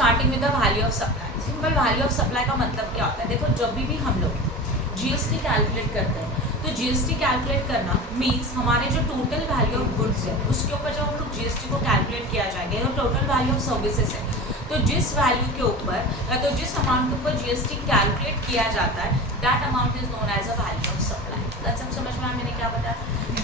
Starting with the value of supply. Simple value of supply का मतलब क्या होता है? देखो, जब भी हम लोग जीएसटी कैलकुलेट करते हैं तो जीएसटी कैलकुलेट करना मीन्स हमारे जो टोटल वैल्यू ऑफ गुड्स है उसके ऊपर जब हम लोग जीएसटी को कैलकुलेट किया जाएगा, तो टोटल वैल्यू ऑफ सर्विसेज है, तो जिस वैल्यू के ऊपर या तो जिस अमाउंट के ऊपर जीएसटी कैलकुलेट किया जाता है that amount is known as a value of supply. Concept समझ में आया मैंने क्या बताया?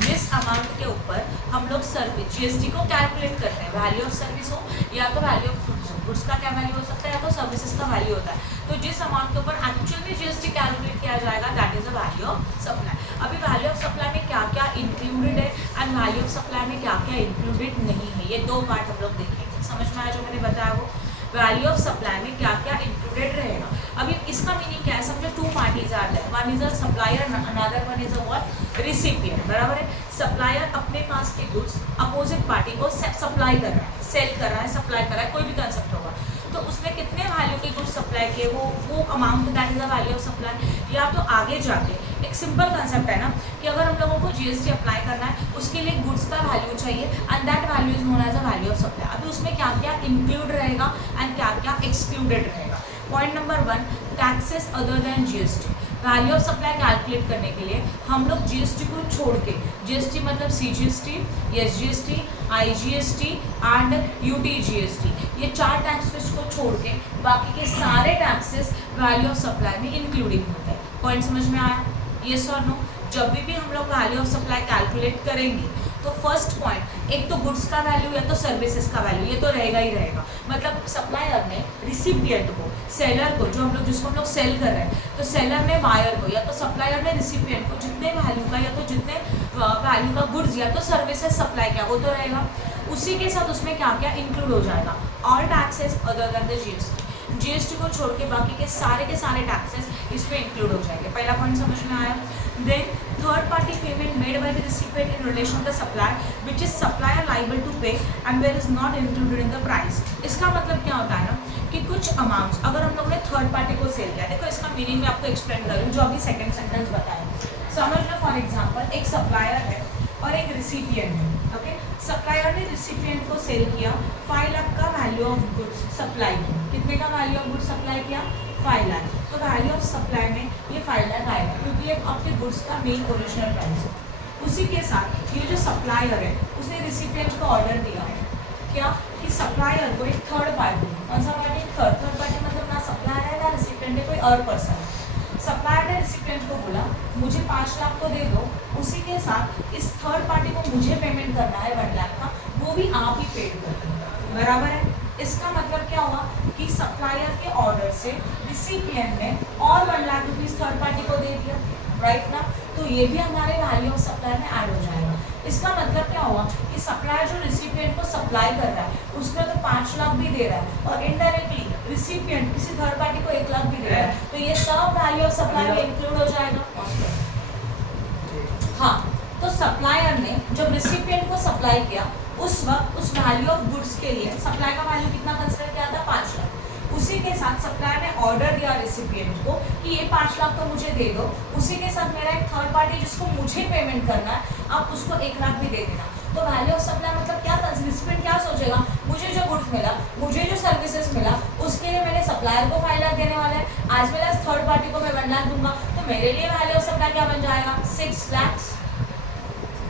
जिस अमाउंट के ऊपर हम लोग सर्विस जीएसटी को कैलकुलेट करते हैं, वैल्यू ऑफ सर्विस हो या तो वैल्यू ऑफ गुड्स हो, गुड्स का क्या वैल्यू हो सकता है या तो सर्विसेज का वैल्यू होता है, तो जिस अमाउंट के ऊपर एक्चुअल में जीएसटी कैलकुलेट किया जाएगा that is the value of supply. अभी वैल्यू ऑफ सप्लाई में क्या क्या इंक्लूडेड है एंड वैल्यू ऑफ सप्लाई में क्या क्या इंक्लूडेड नहीं है, ये दो पार्ट हम लोग देखेंगे। समझ में आया जो मैंने बताया? वो वैल्यू ऑफ सप्लाई में क्या क्या इंक्लूडेड रहेगा। अभी इसका मीनिंग क्या है? समझो two parties are there, one is a supplier another one is a what, recipient, बराबर है। सप्लायर अपने पास के गुड्स अपोजिट पार्टी को सप्लाई कर रहा है, सेल कर रहा है, सप्लाई कर रहा है, कोई भी कंसेप्ट होगा, तो उसने कितने वैल्यू के गुड्स सप्लाई किए वो amount that is the value of supply. या तो आगे जाके एक सिंपल कंसेप्ट है ना कि अगर हम लोगों को जीएसटी अप्लाई करना है उसके लिए गुड्स का वैल्यू चाहिए and that value is known as a value of supply. अभी उसमें क्या क्या इंक्लूड रहेगा एंड क्या क्या एक्सक्लूडेड रहेगा। Point number 1, taxes other then GST. Value of supply calculate करने के लिए हम लोग जीएसटी को छोड़ के, जीएसटी मतलब CGST, SGST, IGST and UTGST, ये 4 टैक्सेस को छोड़ के बाकी के सारे टैक्सेस वैल्यू ऑफ सप्लाई में इंक्लूडिंग होते हैं। पॉइंट समझ में आया? यस और नो? जब भी हम लोग वैल्यू ऑफ सप्लाई कैलकुलेट करेंगे तो फर्स्ट पॉइंट एक तो गुड्स का वैल्यू या तो सर्विसेज का वैल्यू, ये तो रहेगा ही रहेगा। मतलब सप्लायर ने रिसिपिएंट को, सेलर को, जो हम लोग जिसको हम लोग सेल कर रहे हैं, तो सेलर ने बायर को या तो सप्लायर ने रिसिपिएंट को जितने वैल्यू का या तो जितने वैल्यू का गुड्स या तो सर्विसेज सप्लाई किया वो तो रहेगा। उसी के साथ उसमें क्या क्या इंक्लूड हो जाएगा? All taxes other then the GST. GST को छोड़ के बाकी के सारे टैक्सेस इसमें इंक्लूड हो जाएंगे। पहला पॉइंट समझ में आया? Then third party payment made by the recipient in relation to the supplier which is supplier liable to pay and where is not included in the price. इसका मतलब क्या होता है ना कि कुछ अमाउंट्स अगर हम लोग ने थर्ड पार्टी को सेल किया, देखो इसका मीनिंग मैं आपको एक्सप्लेन करूँ जो अभी सेकंड सेंटेंस बताया। समझ लो फॉर एग्जांपल एक सप्लायर है और एक रिसिपिएंट है, ओके। सप्लायर ने रिसिपिएंट को सेल किया 5 लाख का वैल्यू ऑफ गुड्स सप्लाई किया। कितने का वैल्यू ऑफ गुड्स सप्लाई किया? 5 लाख। तो वैल्यू ऑफ सप्लाई में ये 5 लाख आएगा क्योंकि ये आपके गुड्स का मेन ओरिजिनल प्राइस है। उसी के साथ ये जो सप्लायर है उसने रिसिपिएंट को ऑर्डर दिया है क्या कि सप्लायर को एक थर्ड पार्टी, कौन सा पार्टी? थर्ड पार्टी मतलब ना सप्लायर है ना रिसिपिएंट है, कोई और पर्सन है। सप्लायर ने रिसिपिएंट को बोला मुझे 5 लाख तो दे दो, उसी के साथ इस थर्ड पार्टी को मुझे पेमेंट करना है 1 लाख का, वो भी आप ही पेड कर दो, बराबर है। इसका मतलब क्या हुआ कि सप्लायर के ऑर्डर से रिसिपिएंट ने और 1 लाख रुपीज थर्ड पार्टी को दे दिया, राइट ना? तो ये भी हमारे वैल्यू ऑफ सप्लाई में ऐड हो जाएगा। इसका मतलब क्या हुआ कि सप्लायर जो रिसिपिएंट को सप्लाई कर रहा है उसको तो 5 लाख भी दे रहा है और इनडायरेक्टली रिसिपिएंट किसी थर्ड पार्टी को 1 लाख भी दे रहा है, तो ये सब वैल्यू ऑफ सप्लाई में इंक्लूड हो जाएगा। हाँ, तो सप्लायर ने जब रिसिपिएंट को सप्लाई किया उस वक्त उस वैल्यू ऑफ गुड्स के लिए सप्लाई का वैल्यू कितना कंसिडर किया था? 5 लाख। उसी के साथ सप्लायर ने ऑर्डर दिया रिसिपिएंट को कि ये 5 लाख तो मुझे दे दो, उसी के साथ मेरा एक थर्ड पार्टी जिसको मुझे पेमेंट करना है आप उसको 1 लाख भी दे देना। तो वैल्यू ऑफ सप्लाई मतलब क्या? रिसिपिएंट क्या सोचेगा? मुझे जो गुड्स मिला, मुझे जो सर्विसेज मिला, उसके लिए मैंने सप्लायर को 5 लाख देने वाला है, आज मेरा थर्ड पार्टी को मैं 1 लाख दूंगा, तो मेरे लिए वैल्यू ऑफ सप्लाई क्या बन जाएगा? 6 लाख।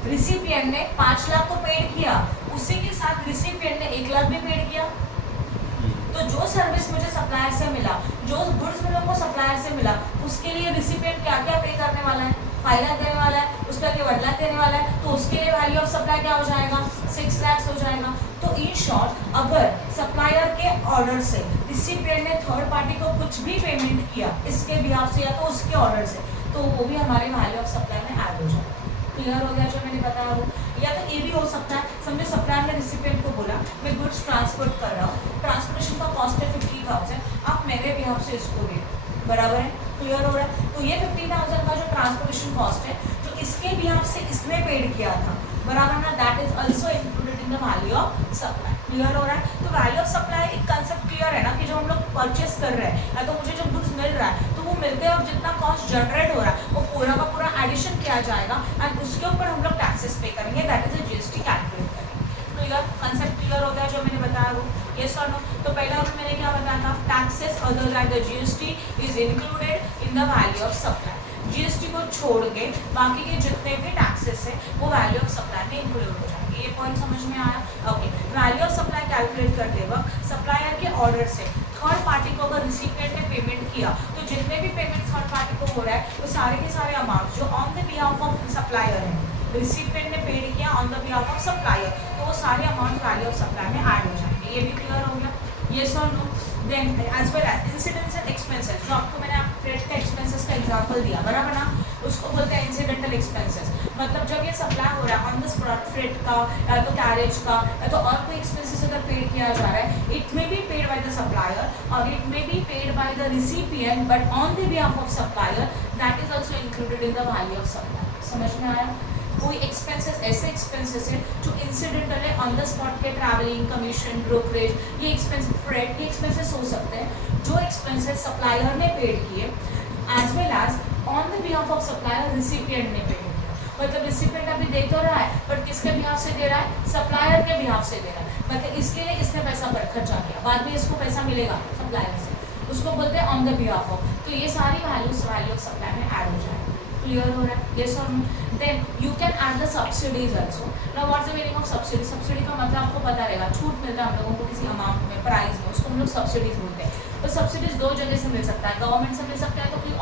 रिसिपिएंट ने 5 लाख तो पेड किया, उसी के साथ रिसिपिएंट ने 1 लाख भी पेड किया। तो जो सर्विस मुझे सप्लायर से मिला, जो गुड्स मुझे को सप्लायर से मिला, उसके लिए रिसिपिएंट क्या क्या पे करने वाला है? 5 लाख देने वाला है, उसका लिए 1 लाख देने वाला है, तो उसके लिए वैल्यू ऑफ सप्लाई क्या हो जाएगा? 6 लाख हो जाएगा। तो इन शॉर्ट अगर सप्लायर के ऑर्डर से रिसिपिएंट ने थर्ड पार्टी को कुछ भी पेमेंट किया इसके बिहाफ से या तो उसके ऑर्डर से, तो वो भी हमारे वैल्यू ऑफ सप्लाई में ऐड हो जाएगा। क्लियर हो गया जो मैंने बताया वो? या तो ये भी हो सकता है, समझो सप्लायर ने रिसिपिएंट को बोला मैं गुड्स ट्रांसपोर्ट कर रहा हूँ, ट्रांसपोर्टेशन का कॉस्ट है 50,000, आप मेरे बिहाफ से इसको दे, बराबर है? क्लियर हो रहा है? तो ये 50,000 का जो ट्रांसपोर्टेशन कॉस्ट है जो इसके बिहाफ से इसने पेड किया था, बराबर ना, that is also included in the value of supply. Clear हो रहा है? तो वैल्यू ऑफ सप्लाई एक कंसेप्ट क्लियर है ना कि जो हम लोग परचेस कर रहे हैं या तो मुझे जो गुड्स मिल रहा है तो वो मिलते हैं और जितना कॉस्ट जनरेट हो रहा है वो पूरा का पूरा एडिशन किया जाएगा एंड उसके ऊपर हम लोग टैक्सेस पे करेंगे, दैट इज जीएसटी कैलकुलेट करेंगे। क्लियर? कंसेप्ट क्लियर हो गया जो मैंने बताया वो? यस और नो? तो पहला रूल मैंने क्या बताया था, taxes other than the GST is included in the value of supply. GST को छोड़ के बाकी के जितने भी टैक्सेस है वो वैल्यू ऑफ सप्लाई में इंक्लूड हो जाएंगे। ये पॉइंट समझ में आया? Okay. Value of supply calculate करते वक्त सप्लायर के ऑर्डर से थर्ड पार्टी को अगर रिसिपिएंट ने पेमेंट किया तो जितने भी पेमेंट थर्ड पार्टी को हो रहा है वो सारे के सारे अमाउंट जो on the behalf of supplier है, रिसिपिएंट ने पेड किया on the behalf of supplier, तो वो सारे अमाउंट वैल्यू ऑफ सप्लाई में ऐड हो जाएंगे। ये भी क्लियर हो गया? यस और no? Then as well as incidents and expenses, जो आपको मैंने फ्रेट का एक्सपेंसेस का एग्जांपल दिया बराबर ना, उसको बोलते हैं इंसिडेंटल एक्सपेंसेस। मतलब जब ये सप्लाई हो रहा है ऑन द स्पॉट फ्रेट का या तो कैरेज का या तो और कोई एक्सपेंसेस अगर पेड किया जा रहा है, it may be paid by the supplier और it may be paid by the recipient but on the behalf of supplier, that is also included in the value of supply. समझ में आया? कोई एक्सपेंसेस ऐसे एक्सपेंसेस है जो incidental है, on the spot के ट्रैवलिंग, कमीशन, ब्रोकरेज, ये एक्सपेंस फ्रेट, ये एक्सपेंसेस हो सकते हैं जो एक्सपेंसेस सप्लायर ने पेड किए as well as on the behalf of supplier recipient ने पेड किया। मतलब रिसिपिएंट अभी दे तो रहा है बट किसके बिहाफ से दे रहा है? सप्लायर के बिहाफ से दे रहा है। मतलब इसके लिए इसने पैसा खर्चा किया, बाद में इसको पैसा मिलेगा सप्लायर से, उसको बोलते हैं ऑन द बिहाफ ऑफ। तो ये सारी वैल्यूज वैल्यू ऑफ सप्लाई में ऐड हो जाएगी। क्लियर हो रहा है? यस और no? Then you can add the subsidies also. Now what's the meaning of subsidy? Subsidy का मतलब आपको पता रहेगा, छूट मिलता है हम लोगों को किसी अमाउंट में, प्राइस में, उसको हम लोग सब्सिडीज बोलते हैं। तो सब्सिडीज दो जगह से मिल सकता है, गवर्नमेंट से मिल सकता है तो कोई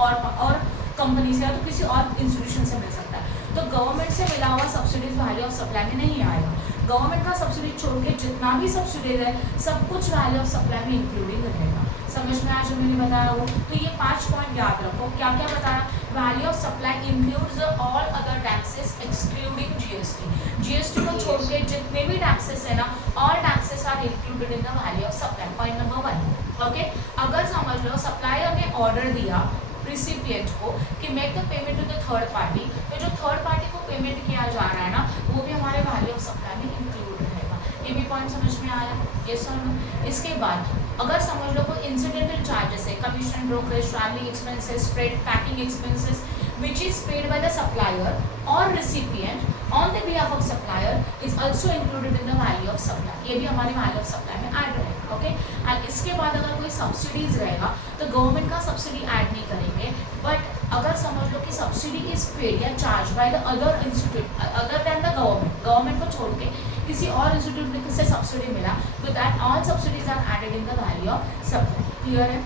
और कंपनी से या तो किसी और इंस्टीट्यूशन से मिल सकता है। तो गवर्नमेंट से मिला हुआ सब्सिडीज वैल्यू ऑफ सप्लाई में नहीं आएगा। गवर्नमेंट का सब्सिडी छोड़ के जितना भी सब्सिडीज है सब कुछ वैल्यू ऑफ सप्लाई में इंक्लूडिंग रहेगा। समझ में आया जो मैंने बताया वो? तो ये 5 पॉइंट याद रखो। क्या क्या बताया? Value of supply includes all other taxes excluding GST. GST को छोड़ के जितने भी टैक्सेस है ना, all taxes are included in the value of supply. Point number 1। Okay. अगर समझ लो सप्लायर ने ऑर्डर दिया रिसिपिएंट को कि make the payment to the third party, तो जो थर्ड पार्टी को पेमेंट किया जा रहा है ना वो भी हमारे वैल्यू ऑफ सप्लाई में इंक्लूड रहेगा। ये भी पॉइंट समझ में आया? यस और नो? इसके बाद अगर समझ लो कोई इंसिडेंटल चार्जेस है, commission, brokerage, travelling expenses, freight, packing expenses which is paid by the supplier or recipient on the behalf of supplier is also included in the value of supply। ये भी हमारे value of supply में add रहेगा। Okay. And इसके बाद अगर कोई subsidies रहेगा तो गवर्नमेंट का सब्सिडी ऐड नहीं करेंगे, बट अगर समझ लो कि सब्सिडी इज पेड या charge by the other institute other than the government को छोड़ के किसी और इंस्टीट्यूट से सब्सिडी मिला तो that all subsidies are added in the value of supply. Clear है?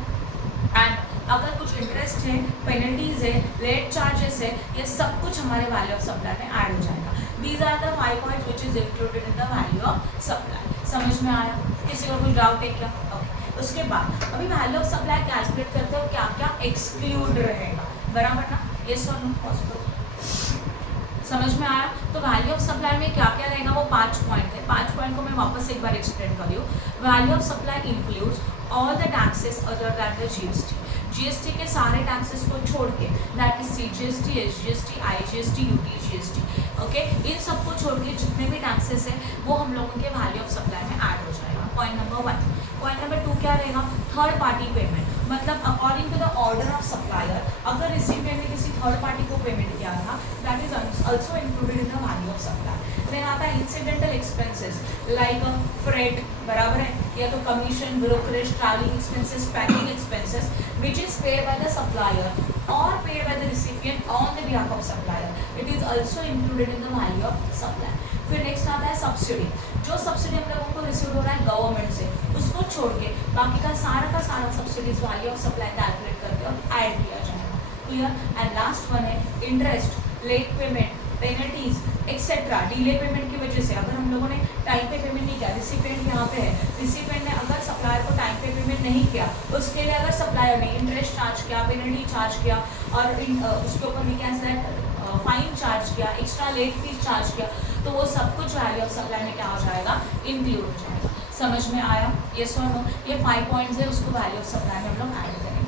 एंड अगर कुछ इंटरेस्ट है, पेनल्टीज है, लेट चार्जेस है, ये सब कुछ हमारे वैल्यू ऑफ सप्लाई में ऐड हो जाएगा। These are the 5 points which is included in the value of supply. समझ में आया? किसी को कोई डाउट है क्या? ओके। उसके बाद अभी वैल्यू ऑफ सप्लाई कैलकुलेट करते हो क्या क्या एक्सक्लूड रहेगा, बराबर ना? यस और नो? पॉसिबल? समझ में आया? तो वैल्यू ऑफ सप्लाई में क्या क्या रहेगा वो 5 पॉइंट है। 5 पॉइंट को मैं वापस एक बार एक्सप्लेन कर रही हूँ। Value of supply includes all the taxes other than the GST. GST के सारे टैक्सेस को छोड़ के, that is CGST, SGST, IGST, UTGST, okay, इन सबको छोड़ के जितने भी टैक्सेस हैं वो हम लोगों के वैल्यू ऑफ सप्लाई में ऐड हो जाएगा। Point number 1। पॉइंट नंबर 2 क्या रहेगा? Third party payment. मतलब according to the order of supplier अगर रिसिपिएंट ने किसी थर्ड पार्टी को पेमेंट किया था, that is also included in the value of supply. Then आता है इंसिडेंटल एक्सपेंसेस लाइक फ्रेट, बराबर है, या तो commission, brokerage, travelling expenses, packing expenses which is paid by the supplier or paid by the recipient on the behalf of supplier, it is also included in the value of supply। फिर next आता है subsidy. जो subsidy हम लोगों को receive हो रहा है गवर्नमेंट से, उसको छोड़ के बाकी का सारा subsidies value of supply calculate करके और ऐड किया जाएगा। क्लियर? एंड लास्ट वन है interest, late payment, penalties etcetera, delay payment की वजह से अगर हम लोगों ने टाइम पे पेमेंट नहीं किया, रिसिपिएंट यहाँ पे है, रिसिपिएंट ने अगर सप्लायर को टाइम पे पेमेंट नहीं किया, उसके लिए अगर सप्लायर ने इंटरेस्ट चार्ज किया, पेनल्टी चार्ज किया और उसके ऊपर भी क्या फाइन चार्ज किया, एक्स्ट्रा लेट फीस चार्ज किया, तो वो सब कुछ वैल्यू ऑफ सप्लाई में क्या हो जाएगा? इंक्लूड हो जाएगा। समझ में आया? यस और नो? ये 5 पॉइंट्स है, उसको वैल्यू ऑफ सप्लाई में हम लोग ऐड करेंगे।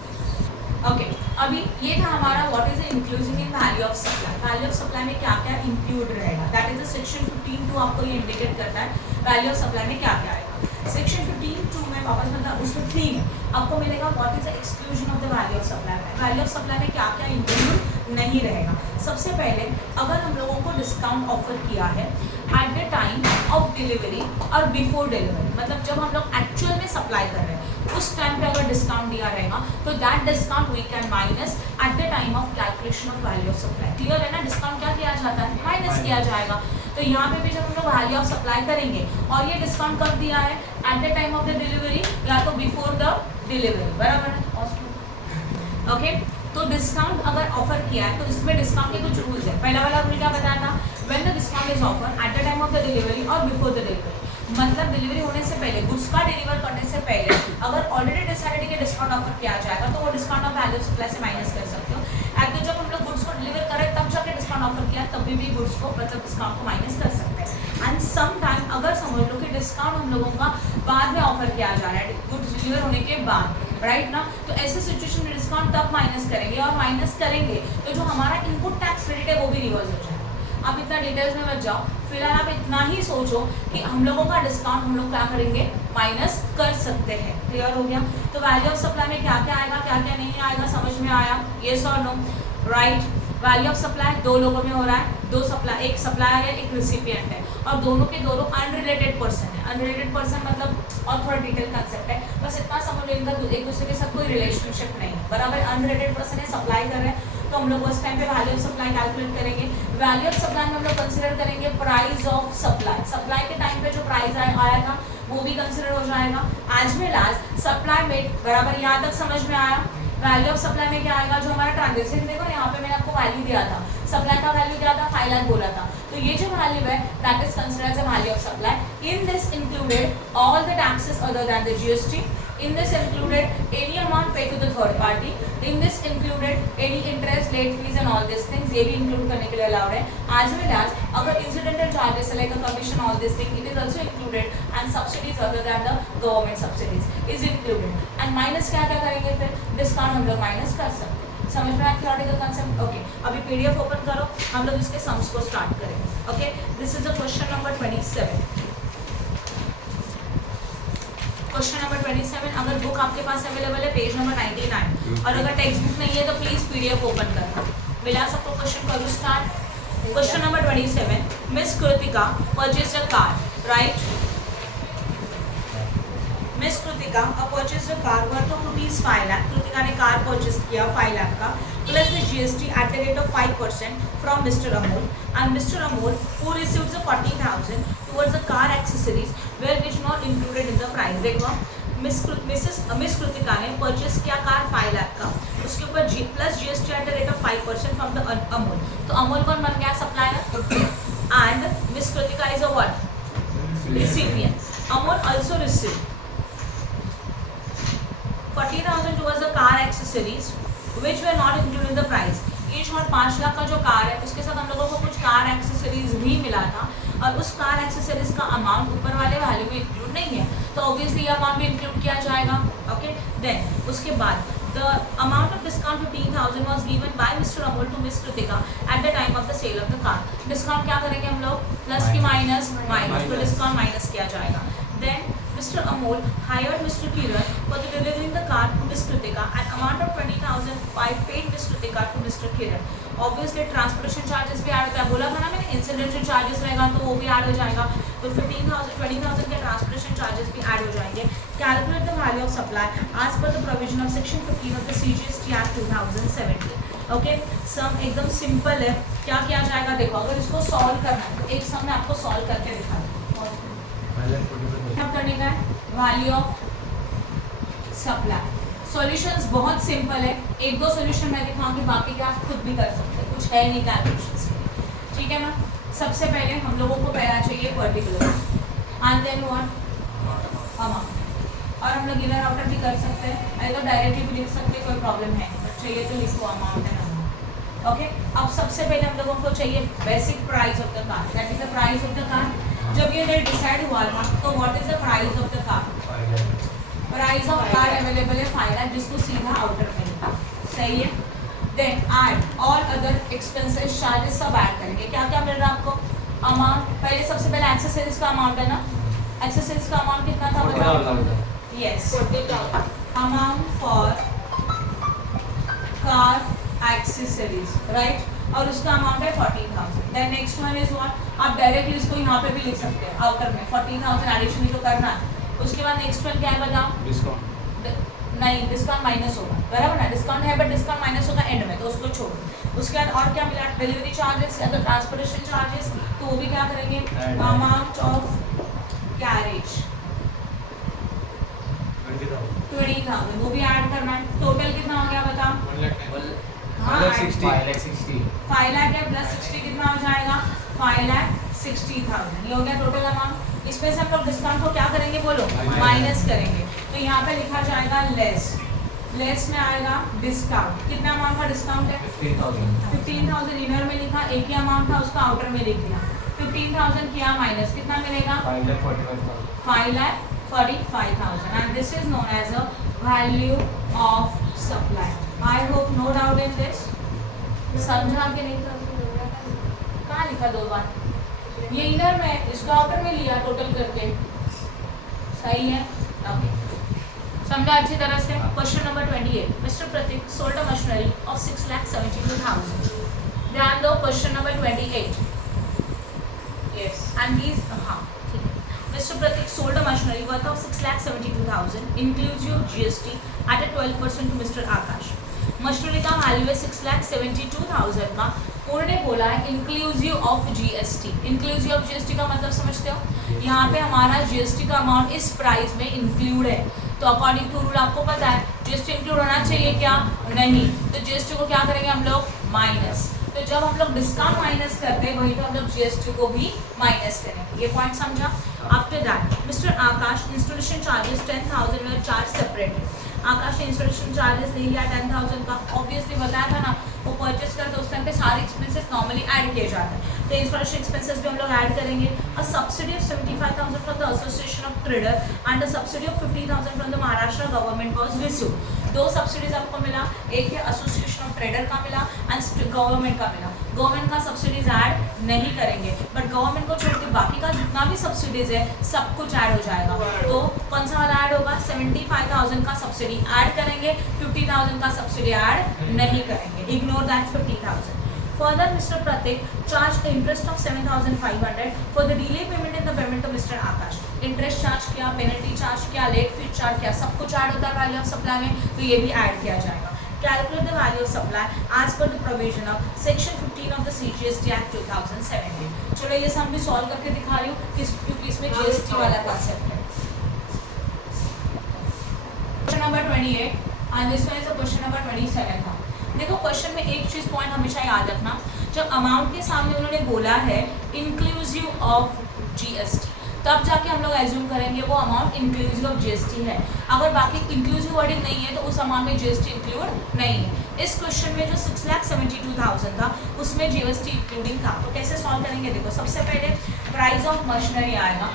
ओके। अभी ये था हमारा what is including in value of supply. Value of supply में क्या क्या इंक्लूड रहेगा, दैट इज सेक्शन 15(2) आपको ये इंडिकेट करता है वैल्यू ऑफ सप्लाई में क्या क्या आएगा। सेक्शन 15(2) में वापस मतलब उसमें 3 में आपको मिलेगा what is the exclusion of the value of supply. Value of supply में क्या क्या इंक्लूड नहीं रहेगा। सबसे पहले अगर हम लोगों को डिस्काउंट ऑफर किया है eight the time of delivery और बिफोर डिलीवरी, मतलब जब हम लोग एक्चुअल में सप्लाई कर रहे हैं उस टाइम पे अगर डिस्काउंट दिया रहेगा तो that discount we can minus at the time of calculation of value of supply. Clear है ना? डिस्काउंट क्या किया जाता है? माइनस किया जाएगा। तो यहाँ पे भी जब हम लोग वैल्यू ऑफ सप्लाई करेंगे और ये डिस्काउंट कब दिया है? Eight the time of the delivery या तो बिफोर द डिलीवरी, बराबर है? ओके, तो डिस्काउंट अगर ऑफर किया है तो इसमें डिस्काउंट के कुछ रूल्स है। पहला वाला रूल क्या बताया था? When the discount is offer eight the time of the delivery और बिफोर द डिलीवरी, मतलब डिलीवरी होने से पहले, गुड्स का डिलीवर करने से पहले अगर ऑलरेडी डिसाइडेड कि डिस्काउंट ऑफर किया जाएगा तो वो discount of value of supply से माइनस कर सकते हो। एट द जब हम लोग गुड्स को डिलीवर करें तब जाके डिस्काउंट ऑफर किया तब भी गुड्स को मतलब डिस्काउंट को माइनस कर सकते हैं। एंड सम टाइम अगर समझ लो कि डिस्काउंट हम लोगों का बाद में ऑफर किया जा रहा है गुड्स डिलीवर होने के बाद, राइट ना, तो ऐसे सिचुएशन में डिस्काउंट तब माइनस करेंगे और माइनस करेंगे तो जो हमारा इनपुट टैक्स क्रेडिट है वो भी रिवर्स हो जाएगा। आप इतना डिटेल्स में मत जाओ, फिलहाल आप इतना ही सोचो कि हम लोगों का डिस्काउंट हम लोग क्या करेंगे? माइनस कर सकते हैं। क्लियर हो गया? तो वैल्यू ऑफ सप्लाई में क्या क्या आएगा, क्या क्या नहीं आएगा, समझ में आया? यस और no? Right. Value of supply दो लोगों में हो रहा है, दो सप्लाई, एक सप्लायर है एक रिसिपिएंट है और दोनों के दोनों अनरिलेटेड पर्सन है। अनरिलेटेड पर्सन मतलब और थोड़ा डिटेल कंसेप्ट है, बस इतना समझ लो इनका एक दूसरे के साथ कोई रिलेशनशिप नहीं है, बराबर? अनरिलेटेड पर्सन है, सप्लाई कर रहे हैं तो हम लोग उस टाइम पे वैल्यू ऑफ सप्लाई कैलकुलेट करेंगे। वैल्यू ऑफ सप्लाई में हम लोग कंसीडर करेंगे प्राइस ऑफ सप्लाई। सप्लाई के टाइम पे जो प्राइस आया था वो भी कंसीडर हो जाएगा। As well as supply made, बराबर? यहाँ तक समझ में आया? वैल्यू ऑफ सप्लाई में क्या आएगा? जो हमारा ट्रांजेक्शन, देखो यहाँ पे मैंने आपको वैल्यू दिया था, सप्लाई का वैल्यू क्या था? 5 लाख बोला था, तो ये जो वैल्यू है that is considered as a value of supply. In this included all the taxes other than the GST, in this included any amount paid to the third party, in this included any interest, late fees and all these things, ये भी include करने के लिए allowed है। as well as अगर incidental charges like a commission, all this thing, it is also included, and subsidies other than the government subsidies is included, and minus क्या क्या करेंगे? फिर डिस्काउंट हम लोग माइनस कर सकते हैं। समझ में आया थियोरेटिकल कंसेप्ट? ओके, अभी पीडीएफ ओपन करो, हम लोग इसके सम्स को स्टार्ट करेंगे। Okay, this is the question number 27। Question number 27, अगर बुक आपके पास अवेलेबल है पेज नंबर 99 और अगर टेक्स्ट बुक नहीं है तो प्लीज पीडीएफ ओपन करना। मिला सबको? क्वेश्चन करो start. Question number 27, miss Kritika purchase a car, right? Miss Kritika purchase a car worth of ₹5 lakh. Kritika ने कार परचेज किया 5 लाख का plus the GST at the rate of 5% from mister Amol, and mister Amol who receives the 40,000 towards the car accessories were which not included in the price। देखो miss Kritika ने purchase किया car 5 lakh का, उसके ऊपर plus GST at the rate of 5% from the Amul. तो अमूल कौन बन गया? Supplier, and miss Kritika is a what? Recipient. Amul also receive 40,000 towards the car accessories which were not included in the price। ये छोड़ 5 लाख का जो कार है उसके साथ हम लोगों को कुछ कार एक्सेसरीज भी मिला था और उस कार एक्सेसरीज का अमाउंट ऊपर वाले वैल्यू में इंक्लूड नहीं है, तो ऑब्वियसली ये अमाउंट भी इंक्लूड किया जाएगा। ओके, देन उसके बाद the amount of discount 15,000 was given by mister Amol to miss Kritika at the time of the sale of the car. Discount क्या करेंगे हम लोग? प्लस की माइनस, तो डिस्काउंट माइनस किया जाएगा। Then Mr. Amol hired Mr. Kiran for the delivering the car to Miss Kritika and amount of 20,000 paid Miss Kritika to Mr. Kiran। Obviously transportation charges भी add होता है, बोला था ना मैंने, incidental charges रहेगा तो वो भी ऐड हो जाएगा, तो 20,000 के transportation charges भी ऐड हो जाएंगे। Calculate the value of supply as per the provision of section 15 of the CGST Act 2017। Okay, सम एकदम सिंपल है, क्या किया जाएगा? देखो अगर इसको सॉल्व करना है तो एक सम मैं आपको सॉल्व करके दिखा दूँ। करने का है वैल्यू ऑफ सप्लाई। सॉल्यूशंस बहुत सिंपल है, एक दो सॉल्यूशन मैं दिखाऊंगी, बाकी का आप खुद भी कर सकते हैं, कुछ है नहीं कैलकुलेशंस के लिए, ठीक है ना? सबसे पहले हम लोगों को पहला चाहिए particular and then what? Amount. और हम लोग इधर आउटर भी कर सकते हैं, अरे तो डायरेक्टली भी लिख सकते हैं, कोई प्रॉब्लम है, बट चाहिए तो लिखो अमाउंट एंड अमाउंट। ओके, अब सबसे पहले हम लोगों को चाहिए basic price of the car, that is the price of the car. जब ये रेट डिसाइड हुआ था तो what is the price of the car? Price of car available है 5 लाख, जिसको सीधा आउटर में लिखा, सही है। Then add all other expenses charges सब ऐड करेंगे। क्या क्या मिल रहा है आपको? अमाउंट, पहले सबसे पहले एक्सेसरीज का अमाउंट है ना, एक्सेसरीज का अमाउंट कितना था बताओ? Yes, amount for car accessories, right. और उसका अमाउंट है 40,000। Then next one is what, आप डायरेक्टली इसको यहाँ पे भी लिख सकते हैं आउटर में 40,000 एडिशन ही तो करना है। उसके बाद नेक्स्ट वन क्या है बताओ, डिस्काउंट नहीं डिस्काउंट माइनस होगा, बराबर ना, डिस्काउंट है बट डिस्काउंट माइनस होगा एंड में, तो उसको छोड़ो। उसके बाद और क्या मिला, डिलीवरी चार्जेस या तो ट्रांसपोर्टेशन चार्जेस, तो वो भी क्या करेंगे, अमाउंट ऑफ कैरेज 20,000 वो भी ऐड करना है। टोटल कितना हो गया बताओ, हाँ 5 लाख है प्लस 60 कितना हो जाएगा, 5,60,000 ये हो गया टोटल अमाउंट। इसमें से हम लोग डिस्काउंट को क्या करेंगे बोलो, माइनस करेंगे। तो यहाँ पे लिखा जाएगा लेस में आएगा डिस्काउंट, कितना अमाउंट का डिस्काउंट है 15,000 इनर में लिखा, एक ही अमाउंट था उसका आउटर में लिख दिया, 15,000 किया माइनस, कितना मिलेगा 5,45,000 and this is known as a value of supply. I hope no doubt in this, समझा कि नहीं, कहाँ लिखा दो बार, ये इनर में इसको आउटर में लिया टोटल करके, सही है, ओके समझा अच्छी तरह से। Question number 28, mister Prateek sold a machinery of 6,72,000। ध्यान दो क्वेश्चन नंबर 28 एंड प्लीज, हाँ ठीक है, mister Prateek sold a machinery worth of 6,72,000 inclusive GST at a 12% to mister Aakash. Machinery का वैल्यू है 6,72,000 का, उन्होंने बोला है inclusive of GST. Inclusive of GST का मतलब समझते हो, यहाँ पे हमारा जीएसटी का अमाउंट इस प्राइस में इंक्लूड है, तो अकॉर्डिंग टू रूल आपको पता है जीएसटी इंक्लूड होना चाहिए क्या, नहीं, तो जीएसटी को क्या करेंगे हम लोग माइनस। तो जब हम लोग डिस्काउंट माइनस करते हैं वही तो हम लोग जीएसटी को भी माइनस करेंगे, ये पॉइंट समझा। After that mister Akash installation charges 10,000 में चार्ज सेपरेट। आकाश ने इंस्टॉलेशन चार्जेस ले लिया 10,000 का, ऑब्वियसली बताया था ना वो परचेस करते उस टाइम पे सारे एक्सपेंसेस नॉर्मली ऐड किए जाते हैं, तो इंस्टॉलेशन एक्सपेंसेस भी हम लोग ऐड करेंगे। A subsidy of 75,000 from the association of trader and a subsidy of 50,000 from the Maharashtra government was received. दो सब्सिडीज आपको मिला, एक है एसोसिएशन ऑफ ट्रेडर का मिला एंड गवर्नमेंट का मिला। गवर्नमेंट का सब्सिडीज ऐड नहीं करेंगे बट गवर्नमेंट को छोड़ के बाकी का जितना भी सब्सिडीज है सब कुछ ऐड हो जाएगा। तो कौन सा वाला ऐड होगा, 75,000 का सब्सिडी ऐड करेंगे, 50,000 का सब्सिडी ऐड नहीं करेंगे, ignore that 50,000। Further, Mr. Pratik charged the interest of 7,500 for the delay payment in the payment to Mr. Akash. Interest charge किया, पेनल्टी चार्ज किया, लेट फीस चार्ज किया, सब कुछ ऐड होता है वैल्यू ऑफ सप्लाई में, तो ये भी ऐड किया जाएगा। Calculate the value of supply as per the provision of section 15 of the CGST act 2017। चलो ये सब भी सॉल्व करके दिखा रही हूँ क्योंकि इसमें जीएसटी वाला कॉन्सेप्ट है। Question number 28 and this one is the question number 27 था। देखो क्वेश्चन में एक चीज पॉइंट हमेशा याद रखना, जब अमाउंट के सामने उन्होंने बोला है इंक्लूसिव ऑफ जीएसटी तब जाके हम लोग एज्यूम करेंगे वो अमाउंट इंक्लूसिव ऑफ जीएसटी है। अगर बाकी इंक्लूसिव वर्डिंग नहीं है तो उस अमाउंट में जीएसटी इंक्लूड नहीं है। इस क्वेश्चन में जो 6,72,000 था उसमें जीएसटी इंक्लूडिंग था, तो कैसे सॉल्व करेंगे, देखो सबसे पहले प्राइस ऑफ मशीनरी आएगा,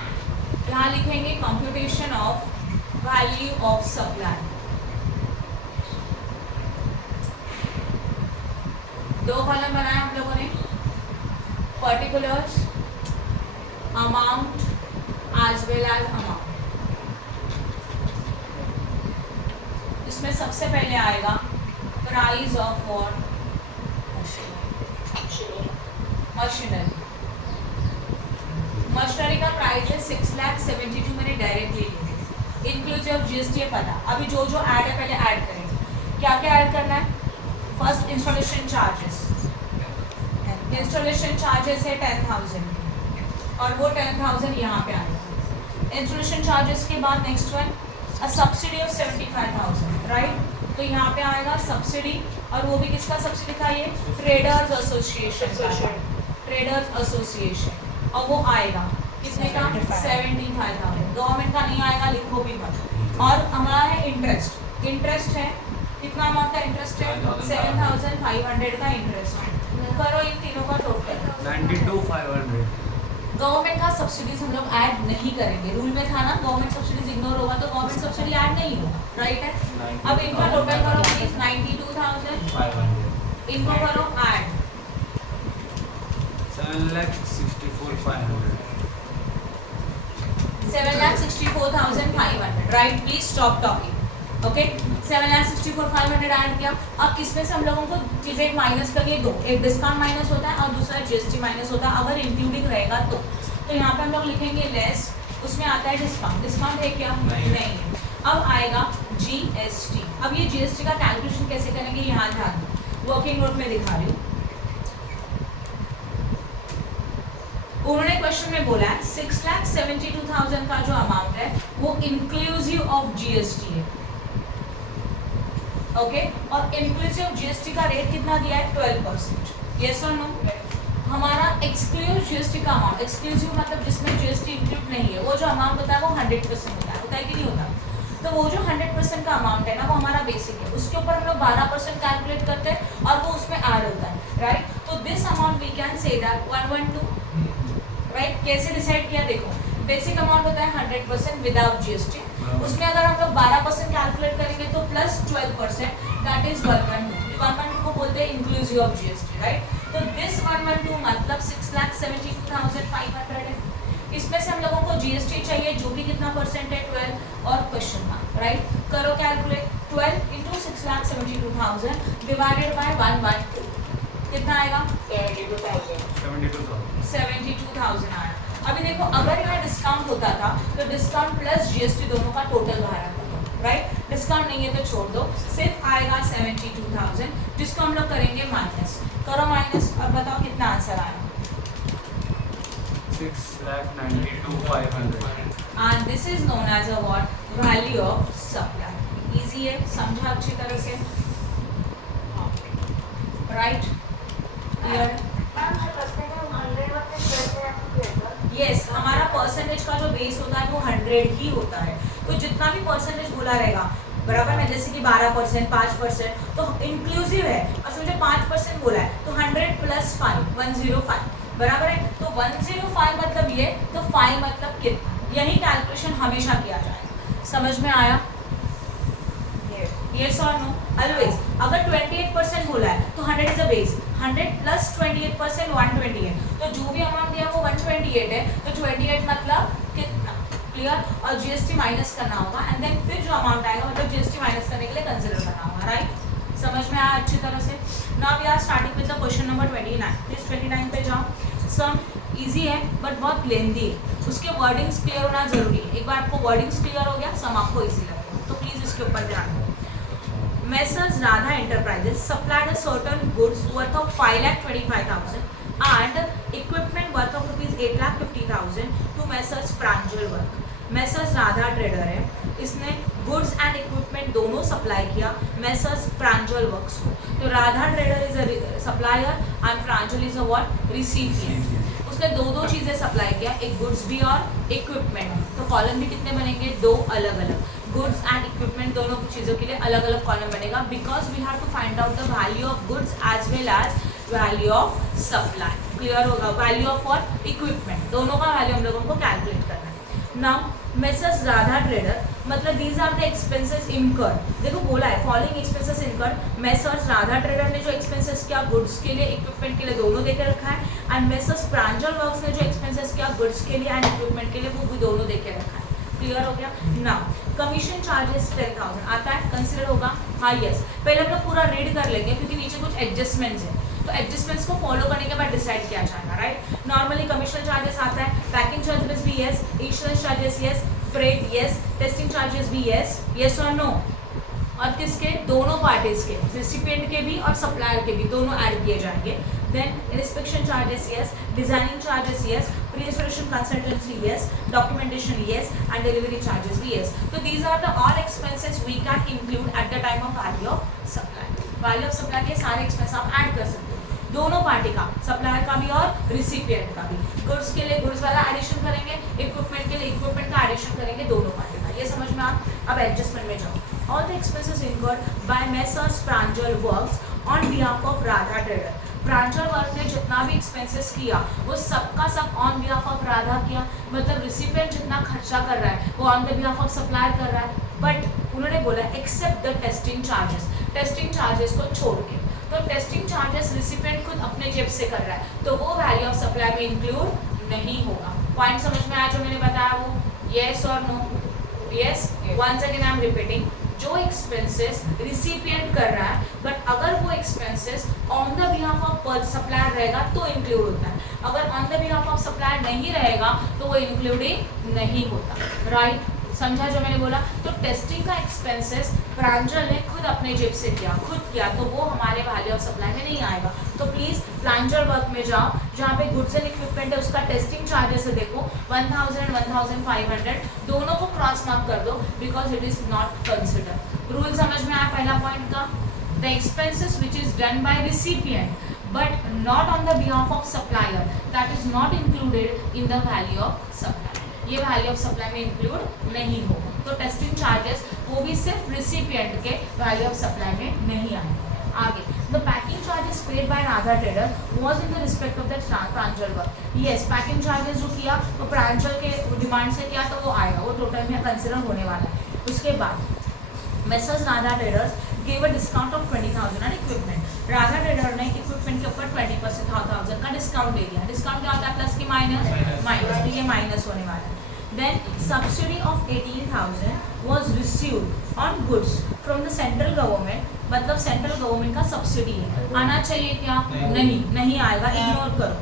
यहाँ लिखेंगे computation of value of supply. दो कॉलम बनाए हम लोगों ने, particulars amount as well as amount. इसमें सबसे पहले आएगा price of what, machinery. Machinery का प्राइस है 6,72,000 मैंने डायरेक्टली लिखा, इंक्लूसिव ऑफ जीएसटी है पता। अभी जो जो ऐड है पहले ऐड करेंगे, क्या क्या ऐड करना है, first installation charges, installation charges है 10,000 और वो 10,000 यहाँ पे आएगा। इंस्टॉलेशन चार्जेस के बाद next one a subsidy of 75,000 right, तो यहाँ पे आएगा सब्सिडी, और वो भी किसका सब्सिडी था, ये ट्रेडर्स एसोसिएशन का, ट्रेडर्स एसोसिएशन, और वो आएगा कितने का 75,000। गवर्नमेंट का नहीं आएगा, लिखो भी मत। और हमारा है इंटरेस्ट, इंटरेस्ट है कितना अमाउंट का इंटरेस्ट है 7,500 का इंटरेस्ट है, करो इन तीनों का टोटल 92,500। गवर्नमेंट का सब्सिडीज हम लोग ऐड नहीं करेंगे, रूल में था ना गवर्नमेंट सब्सिडीज इग्नोर होगा तो गवर्नमेंट सब्सिडी ऐड नहीं होगा, राइट है। अब इनका टोटल करो प्लीज 92,500, इनको करो add 7,64,500, 7,64,500 right. Please stop talking, okay 7,64,500 add किया। अब किसमें से हम लोगों को चीजें माइनस करनी है, दो, एक डिस्काउंट माइनस होता है और दूसरा जीएसटी माइनस होता है अगर इंक्लूडिंग रहेगा तो यहाँ पे हम लोग लिखेंगे लेस, उसमें आता है डिस्काउंट, डिस्काउंट है क्या, नहीं है। अब आएगा जीएसटी। अब ये जीएसटी का कैलकुलेशन कैसे करेंगे, यहाँ ध्यान दो, वर्किंग नोट में दिखा रही हूँ। उन्होंने क्वेश्चन में बोला है 6,72,000 का जो अमाउंट है वो इंक्लूसिव ऑफ जीएसटी है, ओके और इंक्लूसिव जीएसटी का रेट कितना दिया है 12%, यस और नो। हमारा एक्सक्लूसिव जीएसटी का अमाउंट, एक्सक्लूसिव मतलब जिसमें जीएसटी इंक्लूड नहीं है, वो जो अमाउंट होता है वो 100% होता है कि नहीं होता। तो वो जो 100% का अमाउंट है ना वो हमारा बेसिक है, उसके ऊपर हम लोग 12% कैलकुलेट करते हैं और वो उसमें ऐड होता है, राइट। तो this amount we can say that 112, right. कैसे डिसाइड किया, देखो बेसिक अमाउंट होता है 100% विदाउट जीएसटी, उसमें अगर हम लोग 12% कैलकुलेट करेंगे तो प्लस 12% दैट इज 112 को बोलते हैं इंक्लूसिव ऑफ जीएसटी, राइट। तो दिस 112 मतलब 6,72,500 है। इसमें से हम लोगों को जीएसटी चाहिए जो भी कितना परसेंट है 12 और क्वेश्चन मार्क, राइट। करो कैलकुलेट, 12 इंटू 6,72,000 डिवाइडेड बाय 112 कितना आएगा 72,000 आया। अभी देखो अगर यहाँ डिस्काउंट होता था तो डिस्काउंट प्लस जीएसटी दोनों का टोटल बाहर आता था, राइट। डिस्काउंट नहीं है तो छोड़ दो, सिर्फ आएगा 72,000 जिसको हम लोग करेंगे माइनस, करो माइनस और बताओ कितना आंसर आया। 6,92,500 and this is known as a what, value of supply। easy है, समझा अच्छी तरह से, राइट, क्लियर है। यस, हमारा परसेंटेज का जो बेस होता है वो 100 ही होता है, तो जितना भी परसेंटेज बोला रहेगा बराबर है, जैसे कि 12%, 5% तो इंक्लूसिव है और समझो 5% बोला है तो 100 प्लस 5 105 बराबर है। तो 105 मतलब ये, तो 5 मतलब कितना, यही कैलकुलेशन हमेशा किया जाएगा। समझ में आया, यस और नो। ऑलवेज अगर 28% बोला है तो 100 इज द बेस, 100 प्लस 28% 128, तो जो भी अमाउंट दिया वो 128 है, तो 28 मतलब कितना, क्लियर। और जीएसटी माइनस करना होगा एंड देन फिर जो अमाउंट आएगा मतलब जीएसटी माइनस करने के लिए कंसिडर करना होगा, राइट। समझ में आया अच्छी तरह से। Now we are starting with the question number 29। Please 29 पे जाओ। सम इजी है बट बहुत लेंदी है, उसके वर्डिंग्स क्लियर होना जरूरी है। एक बार आपको वर्डिंग्स क्लियर हो गया सम आपको इजी लगेगा, तो प्लीज इसके ऊपर ध्यान दो। Messrs Radha Enterprises supplied a certain goods worth of 5,25,000 and equipment worth of rupees 8,50,000 to Messrs Pranjal Work। Messrs Radha trader है, इसने गुड्स एंड इक्विपमेंट दोनों सप्लाई किया Messrs Pranjal Works को। तो Radha trader is a supplier and Pranjal is a what, recipient. उसने दो चीजें supply किया, एक गुड्स भी और इक्विपमेंट। तो कॉलम भी कितने बनेंगे, दो अलग अलग, गुड्स एंड इक्विपमेंट दोनों की चीज़ों के लिए अलग अलग कॉलम बनेगा, because we have to find out the value of goods as well as value of supply. Clear होगा, वैल्यू ऑफ और इक्विपमेंट दोनों का वैल्यू हम लोगों को कैलकुलेट करना है। नाउ मेसर्स राधा ट्रेडर मतलब these are the expenses incurred. देखो बोला है following expenses incurred. Messrs Radha trader ने जो एक्सपेंसेस किया गुड्स के लिए इक्विपमेंट के लिए दोनों देकर रखा है, एंड मेसर्स प्रांजल वर्क्स ने जो एक्सपेंसेस किया गुड्स के लिए एंड इक्विपमेंट के लिए वो भी दोनों देकर रखा है। क्लियर हो गया। नाउ कमीशन चार्जेस 10,000 आता है, कंसिडर होगा, हाँ यस। पहले हम लोग पूरा रीड कर लेंगे क्योंकि नीचे कुछ एडजस्टमेंट्स है, तो एडजस्टमेंट्स को फॉलो करने के बाद डिसाइड किया जाएगा, राइट। नॉर्मली कमीशन चार्जेस आता है, पैकिंग चार्जेस भी yes, insurance charges yes, freight yes, testing charges भी यस, यस और नो। और किसके, दोनों पार्टीज के, रेसिपिएंट के भी और सप्लायर के भी, दोनों ऐड किए जाएंगे। Then inspection charges yes, designing charges yes, pre installation consultancy yes, documentation yes and delivery charges भी यस। तो these are the all expenses we can include at the time of value of supply. Value of supply के सारे expense आप add कर सकते हो, दोनों party का, सप्लायर का भी और रिसिपिएंट का भी। गुड्स के लिए गुड्स वाला एडिशन करेंगे, इक्विपमेंट के लिए इक्विपमेंट का एडिशन करेंगे, दोनों पार्टी का। ये समझ में आ। अब एडजस्टमेंट में जाओ। All the expenses incurred by messrs Pranjal works on behalf of Radha trader. Pranjal work ने जितना भी एक्सपेंसेस किया वो सबका सब ऑन बिहाफ ऑफ राधा किया, मतलब रिसिपिएंट जितना खर्चा कर रहा है वो on the behalf of supplier कर रहा है। बट उन्होंने बोला except the testing charges, testing charges को छोड़ के। तो टेस्टिंग चार्जेस रिसिपिएंट खुद अपने जेब से कर रहा है, तो वो वैल्यू ऑफ सप्लाई में इंक्लूड नहीं होगा। पॉइंट समझ में आया जो मैंने बताया वो, येस और no, yes. Once again I am repeating, जो एक्सपेंसेस रिसिपिएंट कर रहा है, बट अगर वो expenses on the behalf of supplier रहेगा तो इंक्लूड होता है, अगर on the behalf of supplier नहीं रहेगा तो वो इंक्लूडिंग नहीं होता, राइट? समझा जो मैंने बोला? तो टेस्टिंग का एक्सपेंसेस प्रांजल ने खुद अपने जेब से किया तो वो हमारे वैल्यू ऑफ सप्लाई में नहीं आएगा। तो प्लीज प्रांजल वर्क में जाओ, जहाँ पे गुड्स एंड इक्विपमेंट है उसका टेस्टिंग चार्जेस है, देखो 1000 एंड 1500 दोनों को क्रॉस मार्क कर दो because it is not consider. Rule समझ में आया पहला पॉइंट का? The expenses which is done by recipient but not on the behalf of supplier, that is not included in the value of supply, ये value of supply में include नहीं होगा। तो टेस्टिंग चार्जेस वो भी सिर्फ रिसिपिएंट के वैल्यू ऑफ सप्लाई में नहीं आएंगे। आगे, the packing charges paid bye Radha trader was in the respect of the Pranjal work. Yes, packing charges जो किया वो प्रांजल के डिमांड से किया तो वो आएगा, वो टोटल में कंसिडर होने वाला है। उसके बाद messrs Radha traders gave a discount of 20,000 on equipment. Radha trader ने इक्विपमेंट के ऊपर 20% 1000 का डिस्काउंट दे दिया। डिस्काउंट क्या होता है? प्लस की माइनस, तो ये माइनस होने वाला है। Then subsidy of 18,000 was received on goods from the central government, मतलब सेंट्रल गवर्नमेंट का सब्सिडी है, आना चाहिए क्या? नहीं आएगा, इग्नोर करो।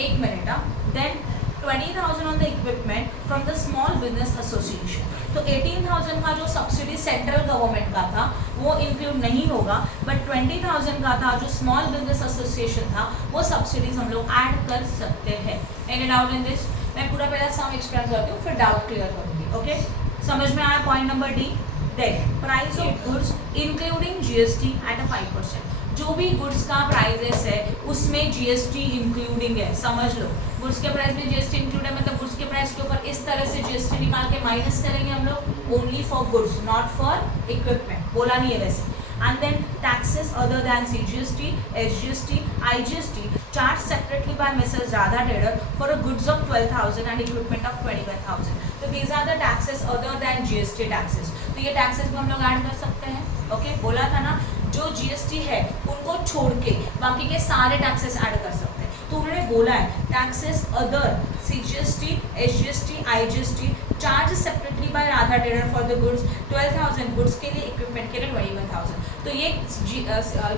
एक minute. Then 20,000 on the equipment from the small business association, तो 18,000 का जो सब्सिडी सेंट्रल गवर्नमेंट का था वो इंक्लूड नहीं होगा, बट 20,000 का था जो स्मॉल बिजनेस एसोसिएशन था वो सब्सिडीज हम लोग ऐड कर सकते हैं। Any doubt in this? मैं पूरा पहला सम एक्सप्लेन करती हूँ फिर डाउट क्लियर करूँगी। ओके, समझ में आया point number D? Then price of goods including GST at a 5%, जो भी गुड्स का प्राइजेस है उसमें जीएसटी इंक्लूडिंग है, समझ लो। गुड्स के प्राइस में जीएसटी इंक्लूड है, मतलब गुड्स के प्राइस के ऊपर इस तरह से जीएसटी निकाल के माइनस करेंगे हम लोग, only for goods not for equipment, बोला नहीं है वैसे। And then taxes other than CGST, SGST, IGST charge separately by messrs Radha trader for a goods of 12,000 and equipment of 21,000। तो these are the taxes other than GST taxes. तो ये taxes भी हम लोग ऐड कर सकते हैं। ओके, बोला था ना जो जीएसटी है उनको छोड़ के बाकी के सारे टैक्सेस ऐड कर सकते हैं। तो उन्होंने बोला है taxes other CGST, SGST, IGST charge separately by Radha trader for the goods 12,000 goods के लिए, इक्विपमेंट के लिए 21,000। तो ये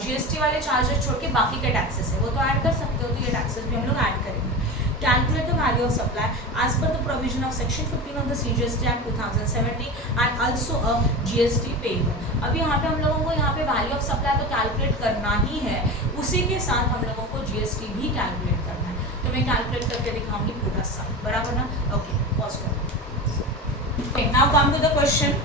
जीएसटी वाले चार्जेस छोड़ के बाकी के टैक्सेस है वो तो ऐड कर सकते हो, तो ये टैक्सेस भी हम लोग ऐड करेंगे। Calculate the value of supply as per the provision of section 15 of the CGST Act 2070 and also a GST payable। अभी यहाँ पे हम लोगों को यहाँ पे वैल्यू ऑफ सप्लाई तो कैलकुलेट करना ही है, उसी के साथ हम लोगों को जीएसटी भी कैलकुलेट करना है। तो मैं कैलकुलेट करके दिखाऊंगी पूरा सब, बराबर ना? ओके, पॉज करो। Now come to the question.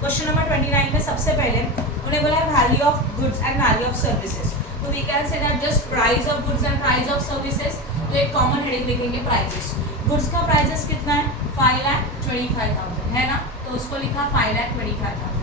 Question number 29 में सबसे पहले उन्हें बोला value of goods and value of services. तो we can say that just price of goods and price of services. तो एक कॉमन हेडिंग लिखेंगे प्राइजेस। गुड्स का प्राइजेस कितना है? 5,25,000 है ना, तो उसको लिखा 5,25,000।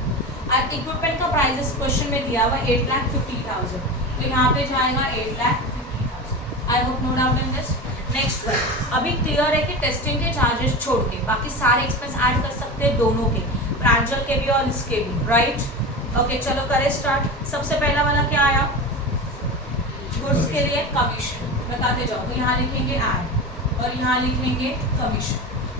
और इक्विपमेंट का प्राइजेस क्वेश्चन में दिया हुआ 8,50,000, तो यहाँ पे जाएगा 8,50,000। I hope no doubt in this. Next one, अभी क्लियर है कि टेस्टिंग के चार्जेस छोड़ के बाकी सारे एक्सपेंस ऐड कर सकते हैं, दोनों के, प्रांजल के भी और इसके भी, राइट? ओके, चलो करें स्टार्ट। सबसे पहला वाला क्या आया? गुड्स के लिए कमीशन, बताते जाओ। तो यहाँ लिखेंगे ऐड और यहाँ लिखेंगे commission.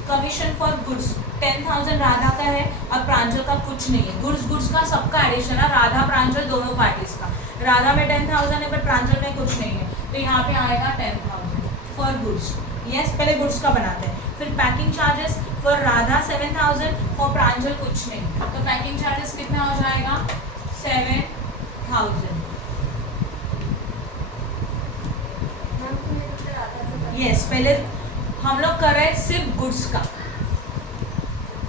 Commission for goods 10,000 Radha का है और प्रांजल का कुछ नहीं है। गुड्स का सबका एडिशन है, राधा प्रांजल दोनों पार्टीज का। राधा में 10,000 है बट प्रांजल में कुछ नहीं है, तो यहाँ पे आएगा 10,000 फॉर गुड्स। यस, पहले गुड्स का बनाते हैं, फिर packing charges for Radha 7,000, for Pranjal कुछ नहीं, तो पैकिंग चार्जेस कितना हो जाएगा? 7,000। यस, पहले हम लोग कर रहे हैं सिर्फ गुड्स का।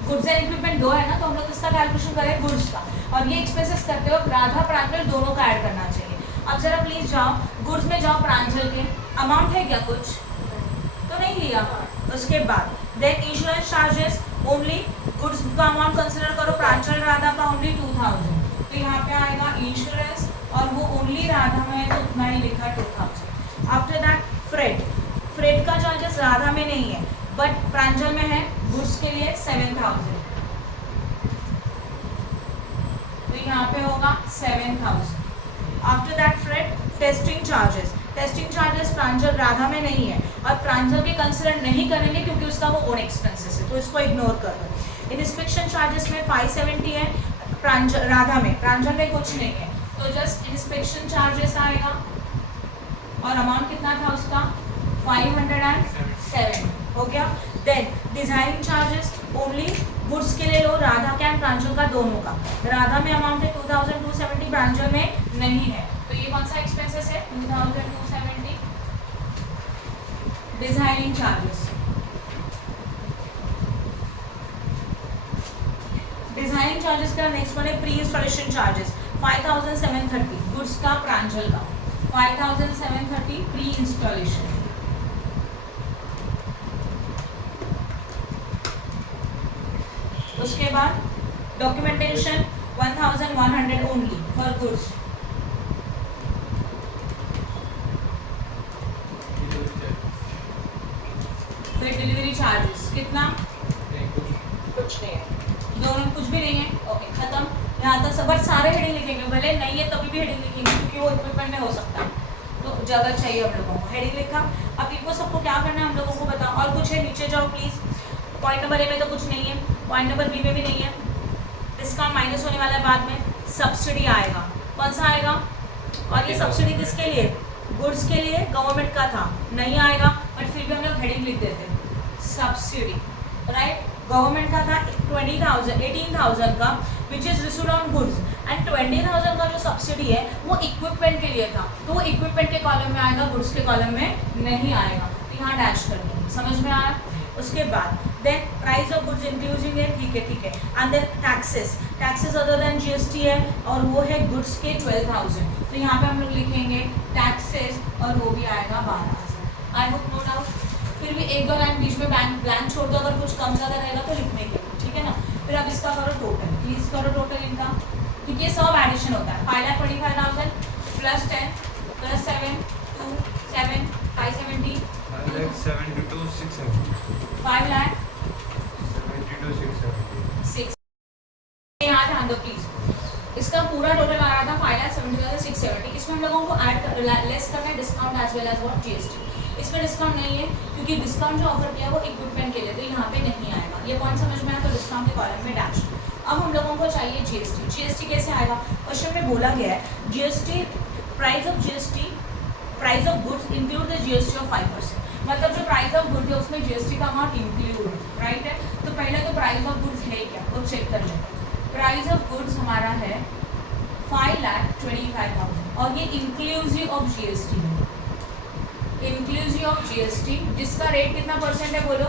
गुड्स एंड इक्विपमेंट दो है ना, तो हम लोग इसका कैलकुलेशन कर रहे हैं गुड्स का, और ये एक्सपेंसेस करते वक्त राधा प्रांजल दोनों का ऐड करना चाहिए। अब जरा प्लीज जाओ गुड्स में, जाओ प्रांजल के अमाउंट है क्या? कुछ तो नहीं लिया। उसके बाद then insurance charges only goods का अमाउंट कंसिडर करो, प्रांजल राधा का ओनली 2,000, तो यहाँ पे आएगा इंश्योरेंस, और वो ओनली राधा में है तो उतना ही लिखा 2,000। आफ्टर दैट फ्रेट, फ्रेट का चार्जेस राधा में नहीं है बट प्रांजल में है, गुड्स के लिए 7,000, तो यहाँ पे होगा 7,000। After that freight testing charges, testing charges Pranjal Radha में नहीं है और प्रांजल के कंसिडर नहीं करेंगे क्योंकि उसका वो ओन एक्सपेंसेस है, तो इसको इग्नोर कर दो। इंस्पेक्शन चार्जेस में 570 है, राधा में, प्रांजल में कुछ नहीं है, तो जस्ट इंस्पेक्शन चार्जेस आएगा और अमाउंट कितना था उसका 507 हो गया। Then designing charges only goods के लिए लो, राधा का एंड प्रांजल का दोनों का। राधा में अमाउंट है 2270, प्रांजल में नहीं है, तो ये कौन सा एक्सपेंसेस है 2270। डिजाइनिंग चार्जेस, डिजाइनिंग चार्जेस का नेक्स्ट वन है प्री इंस्टॉलेशन चार्जेस 5730, गुड्स का प्रांजल का 5730 प्री इंस्टॉलेशन। उसके बाद डॉक्यूमेंटेशन 1100 ओनली फॉर गुड्स। फिर डिलीवरी चार्जेस कितना, कुछ नहीं है, दोनों कुछ भी नहीं है, ओके खत्म। यहाँ तक सब, बट सारे हेडिंग लिखेंगे, भले नहीं है तभी भी हेडिंग लिखेंगे क्योंकि वो इक्विपमेंट में हो सकता है, तो जगह चाहिए हम लोगों को। हेडिंग लिखा, अब इनको सबको क्या करना है हम लोगों को बताओ। और कुछ है नीचे जाओ प्लीज। पॉइंट नंबर ए में तो कुछ नहीं है, पॉइंट नंबर बी में भी नहीं है, डिस्काउंट माइनस होने वाला है बाद में। सब्सिडी आएगा, कौन सा आएगा, और ये सब्सिडी किसके लिए, गुड्स के लिए, गवर्नमेंट का था, नहीं आएगा, बट फिर भी हम लोग हेडिंग लिख देते हैं सब्सिडी, राइट। गवर्नमेंट का था 18,000 का which is received on goods, and 20,000 का जो सब्सिडी है वो इक्विपमेंट के लिए था, तो वो इक्विपमेंट के कॉलम में आएगा, गुड्स के कॉलम में नहीं आएगा, तो यहाँ डैश कर देंगे, समझ में आया। उसके बाद then price of goods inclusive है, ठीक है, and then taxes other then GST है, और वो है गुड्स के 12,000, तो यहाँ पे हम लोग लिखेंगे टैक्सेस, और वो भी आएगा 12,000। I hope no doubt. फिर भी एक दो लाइन बीच में ब्लैंक छोड़ दो, अगर कुछ कम ज़्यादा रहेगा तो लिखने के लिए, ठीक है ना। फिर अब इसका करो टोटल, प्लीज करो टोटल इनका, क्योंकि ये सब एडिशन होता है। 5,25,000 प्लस 10 प्लस 7 2 7 570 5 लाख 6। यहाँ ध्यान दो प्लीज, इसका पूरा टोटल आ रहा था 5,70,670, इसमें हम लोगों को ऐड लेस करना है discount as well as what GST. इसमें डिस्काउंट नहीं है क्योंकि डिस्काउंट जो ऑफर किया वो इक्विपमेंट के लिए, तो यहाँ पे नहीं आएगा। ये पॉइंट समझ में आया, तो डिस्काउंट के कॉलम में डैश। अब हम लोगों को चाहिए जीएसटी। जीएसटी कैसे आएगा, क्वेश्चन में बोला गया है GST price of goods include the GST of 5%, मतलब जो प्राइस ऑफ गुड्स है उसमें जीएसटी का अमाउंट इंक्लूड है, राइट है। तो पहले तो प्राइस ऑफ गुड्स है क्या, वो चेक कर लेते हैं। प्राइस ऑफ गुड्स हमारा है 5,25,000, और ये इंक्लूसिव ऑफ जीएसटी है, इंक्लूसिव ऑफ जीएसटी, जिसका रेट कितना परसेंट है बोलो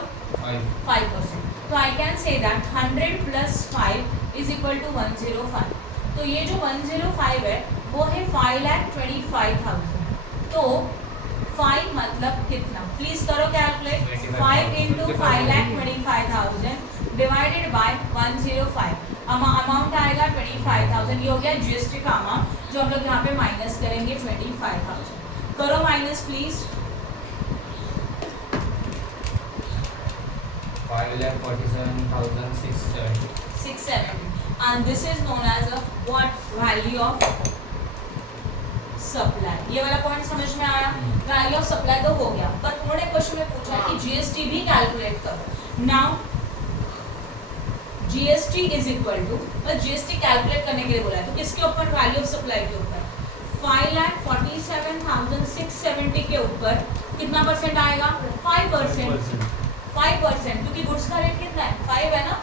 5%। तो I can say that 100 + 5 is equal to 105। तो ये जो 105 है वो है 5,25,000। तो 5 मतलब कितना, प्लीज करो कैलकुलेट। 5 × 5,25,000 डिवाइडेड बाय 105, अमाउंट आएगा 25,000। ये हो गया जीएसटी का अमाउंट, जो हम लोग यहाँ पे माइनस करेंगे 25,000। करो minus please. 5,47,670, and this is known as a what value of supply। ये वाला पॉइंट समझ में आया, वैल्यू ऑफ सप्लाई तो हो गया, पर उन्होंने क्वेश्चन में पूछा है कि जीएसटी भी कैलकुलेट करो। Now GST is equal to, GST calculate करने के लिए बोला है, तो किसके ऊपर, वैल्यू ऑफ सप्लाई के ऊपर। 5,47,670 के ऊपर कितना परसेंट आएगा, 5%, 5%, क्योंकि गुड्स का रेट कितना है 5 है ना,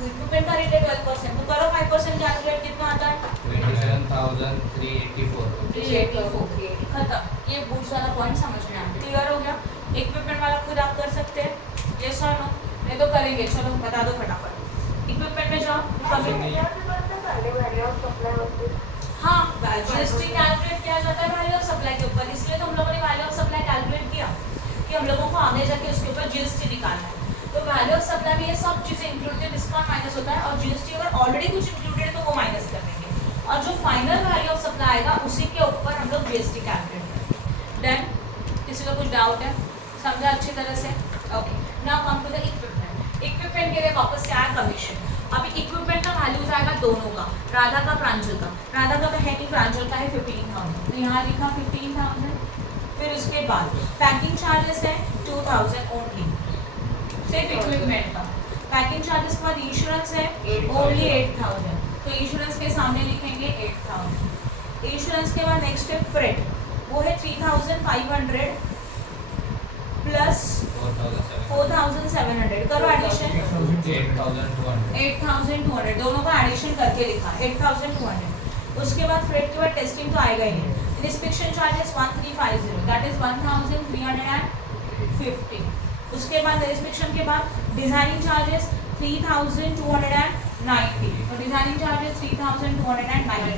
इक्विपमेंट का रेट है 12%, तो करो 5% कैलकुलेट, कितना आता है 27,384। खत्म। ये गुड्स वाला पॉइंट समझ में आ गया, क्लियर हो गया। इक्विपमेंट वाला खुद आप कर सकते हैं, ये सर नो ये तो करेंगे, चलो बता दो फटाफट। इक्विपमेंट में जाओ, कभी हाँ जीएसटी कैलकुलेट किया जाता है वैल्यू ऑफ सप्लाई के ऊपर, इसलिए तो हम लोगों ने वैल्यू ऑफ सप्लाई कैलकुलेट किया कि हम लोगों को आगे जाके उसके ऊपर जीएसटी निकालना है। तो वैल्यू ऑफ सप्लाई में ये सब चीज़ें इंक्लूडेड, डिस्काउंट माइनस होता है, और जीएसटी अगर ऑलरेडी कुछ इंक्लूडेड है तो वो माइनस कर देंगे, और जो फाइनल वैल्यू ऑफ सप्लाई आएगा उसी के ऊपर हम लोग जीएसटी कैलकुलेट करेंगे। देन किसी को कुछ डाउट है, समझा अच्छी तरह से, okay. Now come to the equipment. Equipment के लिए वापस से आया कमीशन। अभी इक्विपमेंट का वैल्यूज आएगा दोनों का, राधा का प्रांजल का। राधा का है नहीं, प्रांजल का है 15,000, तो यहाँ लिखा 15,000। फिर उसके बाद पैकिंग चार्जेस है 2,000 ओनली, सिर्फ इक्विपमेंट का। पैकिंग चार्जेस के बाद इंश्योरेंस है ओनली 8,000। तो इंश्योरेंस के सामने लिखेंगे 8000। इंश्योरेंस के बाद नेक्स्ट है फ्रेट, वो है 3500 प्लस 4700, करो एडिशन 8200, दोनों का एडिशन करके लिखा 8200। उसके बाद फ्रेट के बाद टेस्टिंग तो आएगा ही नहीं। Inspection charges 1350, that is 1350। उसके बाद इंस्पेक्शन के बाद डिजाइनिंग चार्जेस 3290, तो डिजाइनिंग चार्जेस 3290।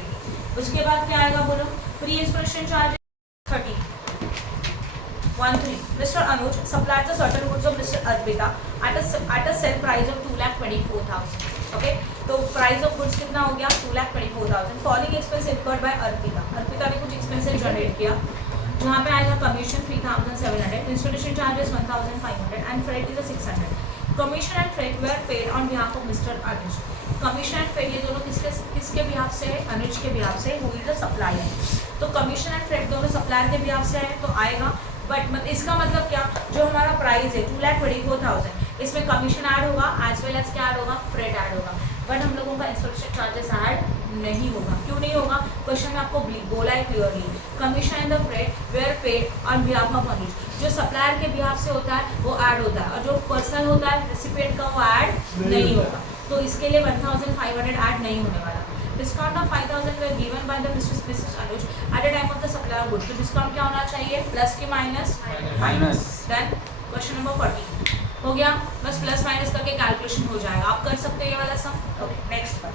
उसके बाद क्या आएगा बोलो, pre inspection charges 13 Mr. Anuj supplied the certain goods of Mr. Advita at a sell price of 2,24,000. Okay, तो प्राइस ऑफ गुड्स कितना हो गया 2,24,000। Following expense incurred by Arpita, Arpita ने कुछ एक्सपेंसेस जनरेट किया, जहाँ पे आएगा commission 3,700, installation charges 1,500 and freight is 600। Commission and freight were paid on behalf of mister Anuj. Commission and freight ये दोनों किसके बिहाफ से है, अनुज के बिहाफ से, हु इज द सप्लायर। तो कमीशन एंड फ्रेट दोनों सप्लायर के बिहाफ से है तो आएगा, बट इसका मतलब क्या, जो हमारा प्राइस है 2,24,000, इसमें कमीशन ऐड होगा एज वेल एज क्या ऐड होगा, फ्रेट ऐड होगा, बट हम लोगों का इंस्टॉलेशन चार्जेस ऐड नहीं होगा। क्यों नहीं होगा, क्वेश्चन में आपको बोला है clearly, commission and the freight were paid on behalf of Anuj. जो सप्लायर के बिहाफ से होता है वो ऐड होता है, और जो पर्सनल होता है रेसिपिएंट का वो ऐड नहीं होगा, तो इसके लिए 1,500 ऐड नहीं होने वाला। Discount of 5,000 were given by the Mrs. Anuj at the time of the supply of goods. तो डिस्काउंट क्या होना चाहिए, प्लस की minus minus. Then question number 40 हो गया, बस प्लस माइनस करके कैलकुलेशन हो जाएगा, आप कर सकते हैं ये वाला sum. Okay, next one,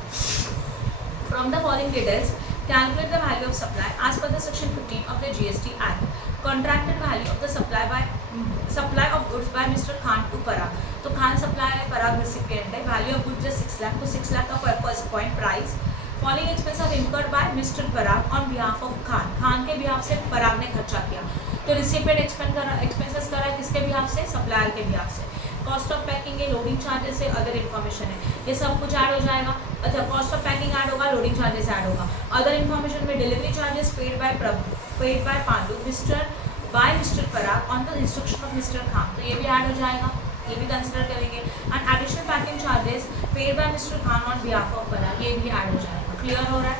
from the following details calculate the value of supply as per the section 15 of the GST Act. Contracted value of the supply of goods by Mr. Khan to Parag. तो Khan supplier है, पराग recipient है, value of goods है 6 लाख, तो 6 लाख का first point price. Following expense of incurred by mister Parag on behalf of Khan, Khan के behalf से पराग ने खर्चा किया, तो रिसिपिएंट एक्सपेंसेस करा है किसके बिहाफ से, सप्लायर के बिहाफ से। कॉस्ट ऑफ पैकिंग है, लोडिंग चार्जेस है, अदर इन्फॉर्मेशन है, ये सब कुछ ऐड हो जाएगा। अच्छा, कॉस्ट ऑफ पैकिंग ऐड होगा, लोडिंग चार्जेस ऐड होगा, अदर इन्फॉर्मेशन में delivery charges paid by Pandu by mister Parag on the instruction of mister Khan, तो ये भी ऐड हो जाएगा, ये भी कंसिडर करेंगे। And additional packing charges paid by Mr Khan on behalf of Parag, ये भी ऐड हो जाएगा। क्लियर हो रहा है,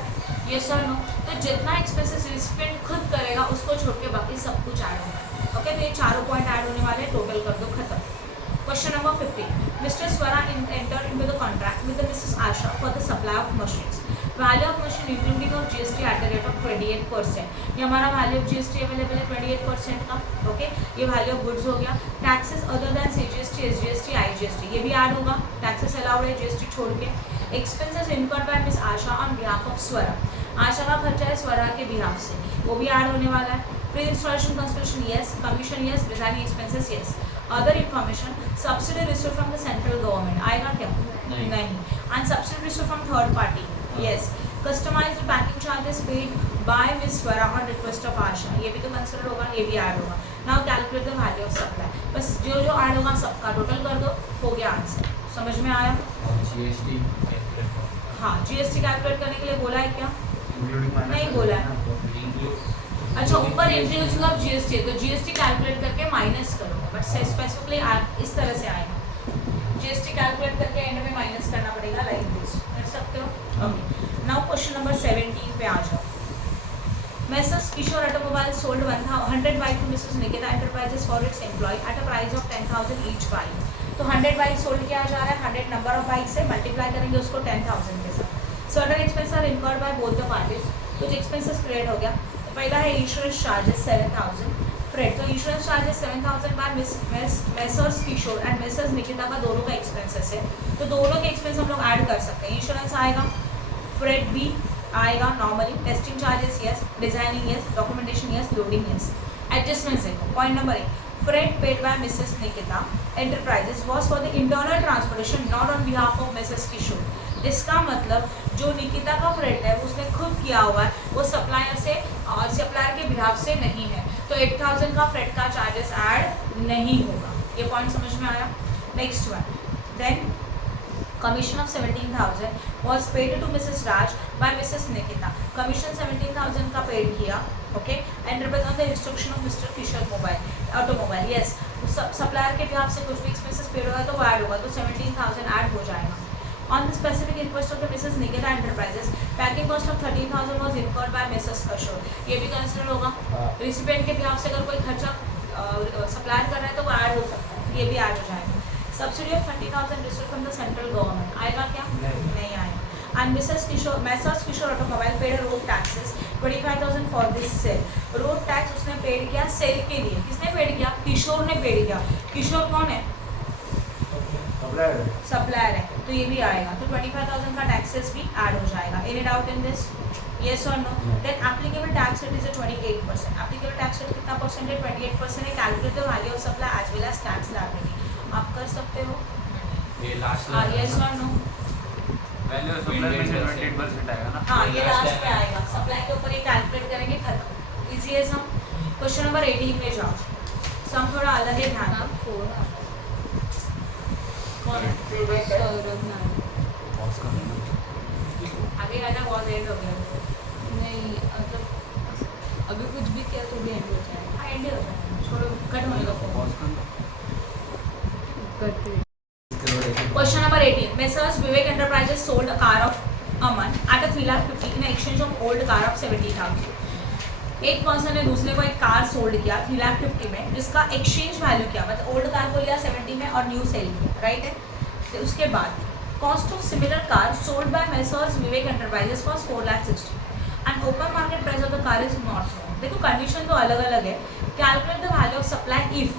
ये सर नो। तो जितना एक्सपेंसेस रिसिपिएंट खुद करेगा उसको छोड़ के बाकी सब कुछ ऐड होगा। ओके, तो ये चारों पॉइंट ऐड होने वाले, टोटल कर दो, खत्म। Question number 15. Mr. Swara entered into the contract with the Mrs. Asha for the supply of machines. Value of machine including of GST at the rate of 28%. ये हमारा value of GST अवेलेबल है 28% का। Okay, ये value of goods हो गया। Taxes other than CGST, SGST, IGST ये भी add होगा। Taxes allowed है GST छोड़ के। Expenses incurred by Miss Asha on behalf of Swara. आशा का खर्चा है स्वरा के बिहाफ से, वो भी ऐड होने वाला है। Pre installation construction yes, commission yes, designing expenses yes. Other information, subsidy receive from the central government आएगा क्या, नहीं। And subsidy receive from third party yes. Customized packing charges paid by miss Swara on request of Asha, ये भी तो consider होगा, ये भी add होगा। Now calculate the value of supply, बस जो जो ऐड होगा सबका टोटल कर दो, हो गया आंसर। समझ में आया? हाँ, जीएसटी कैलकुलेट करने के लिए बोला है क्या, नहीं बोला है। अच्छा, ऊपर इंट्रोड्यूसिंग ऑफ जीएसटी, तो जीएसटी कैलकुलेट करके माइनस करोगे, बट स्पेसिफिकली इस तरह से आएगा, जीएसटी कैलकुलेट करके एंड में माइनस करना पड़ेगा, लाइक दिस, कर सकते हो। ओके, नाउ क्वेश्चन नंबर 17 पे आ जाओ। Messrs. Kishore Automobile sold 100 bikes to Mrs. Nikita Enterprises for its employee at a price of 10,000 each bike. तो 100 बाइक सोल्ड किया जा रहा है, 100 नंबर ऑफ बाइक से मल्टीप्लाई करेंगे उसको 10,000 के साथ। Certain expense are incurred by both the parties, कुछ एक्सपेंसेस क्रिएट हो गया। तो पहला है इंश्योरेंस चार्जेस 7,000 फ्रेट, तो insurance charges 7,000 by messrs Kishore and messrs Nikita का दोनों का एक्सपेंसेस है, तो दोनों के एक्सपेंस हम लोग ऐड कर सकते हैं। इंश्योरेंस आएगा, फ्रेट भी आएगा normally, testing charges yes, designing yes, documentation yes, loading yes. Adjustments देखो, point number 1, freight paid by Mrs Nikita enterprises was for the internal transportation not on behalf of Mrs Kishore. इसका मतलब जो निकिता का फ्रेट है उसने खुद किया हुआ है, वो सप्लायर के बिहाफ से नहीं है, तो 8,000 का फ्रेट का चार्जेस ऐड नहीं होगा। ये पॉइंट समझ में आया? Next one, then commission of 17,000 was paid to Mrs. Raj by Mrs. Nikita. Commission 17,000 का पेड किया, okay, and represent the instruction of mister Kishore automobile yes. Supplier के बिहाफ से कुछ भी एक्सपेंसेस पेड होगा तो वो ऐड होगा, तो 17,000 ऐड हो जाएगा। On the specific request of the Mrs. Nikita Enterprises, packing cost of 13,000 was incurred by Mrs. Kishore. ये भी कंसिडर होगा. रिसिपेंट के बिहाफ से अगर कोई खर्चा सप्लायर कर रहा है तो वो ऐड हो सकता है, ये भी ऐड हो जाएगा. Subsidy of 30,000 received from the central government आएगा क्या? नहीं आएगा. And Mrs. Kishore Automobile paid a road taxes 25,000 for this sale. Road tax उसने पेड किया सेल के लिए. किसने पेड किया? किशोर ने पेड किया. किशोर कौन है? सप्लायर है, तो ये भी आएगा. तो 25,000 का टैक्सेस भी ऐड हो जाएगा. Any doubt in this? Yes or no? Then applicable tax rate is a 28%. Applicable tax rate कितना परसेंट है? 28% है. Calculate the value of supply as well as tax liability. आप कर सकते हो? ये last Yes or no? Value of supply में 28% आएगा ना. हाँ, ये लास्ट में आएगा. सप्लाई के ऊपर ये कैलकुलेट करेंगे, खत्म. इजी है सम. क्वेश्चन नंबर 18 में जाओ. सम थोड़ा अलग है, ध्यान दो. कौन है? सौरभ नाम. पॉज कर लेना. आगे आजा, बहुत एंड हो गया. नहीं मतलब अभी कुछ भी किया तो भी एंड हो जाएगा. हाँ, एंड हो जाएगा. छोड़ो, कट होने दो. पॉज कर लो. करते Question number 18. Messrs. Vivek Enterprises sold a car of Aman at a 3,50,000 in exchange of old car of 70,000. एक पर्सन ने दूसरे को एक कार सोल्ड किया 3,50,000 में, जिसका एक्सचेंज वैल्यू क्या, मतलब ओल्ड कार को लिया 70 में और न्यू सेल किया, राइट है. तो उसके बाद cost of similar car sold by messrs Vivek enterprises for 4,60,000 and open market price of the car is not known. देखो कंडीशन तो अलग अलग है. Calculate the value of supply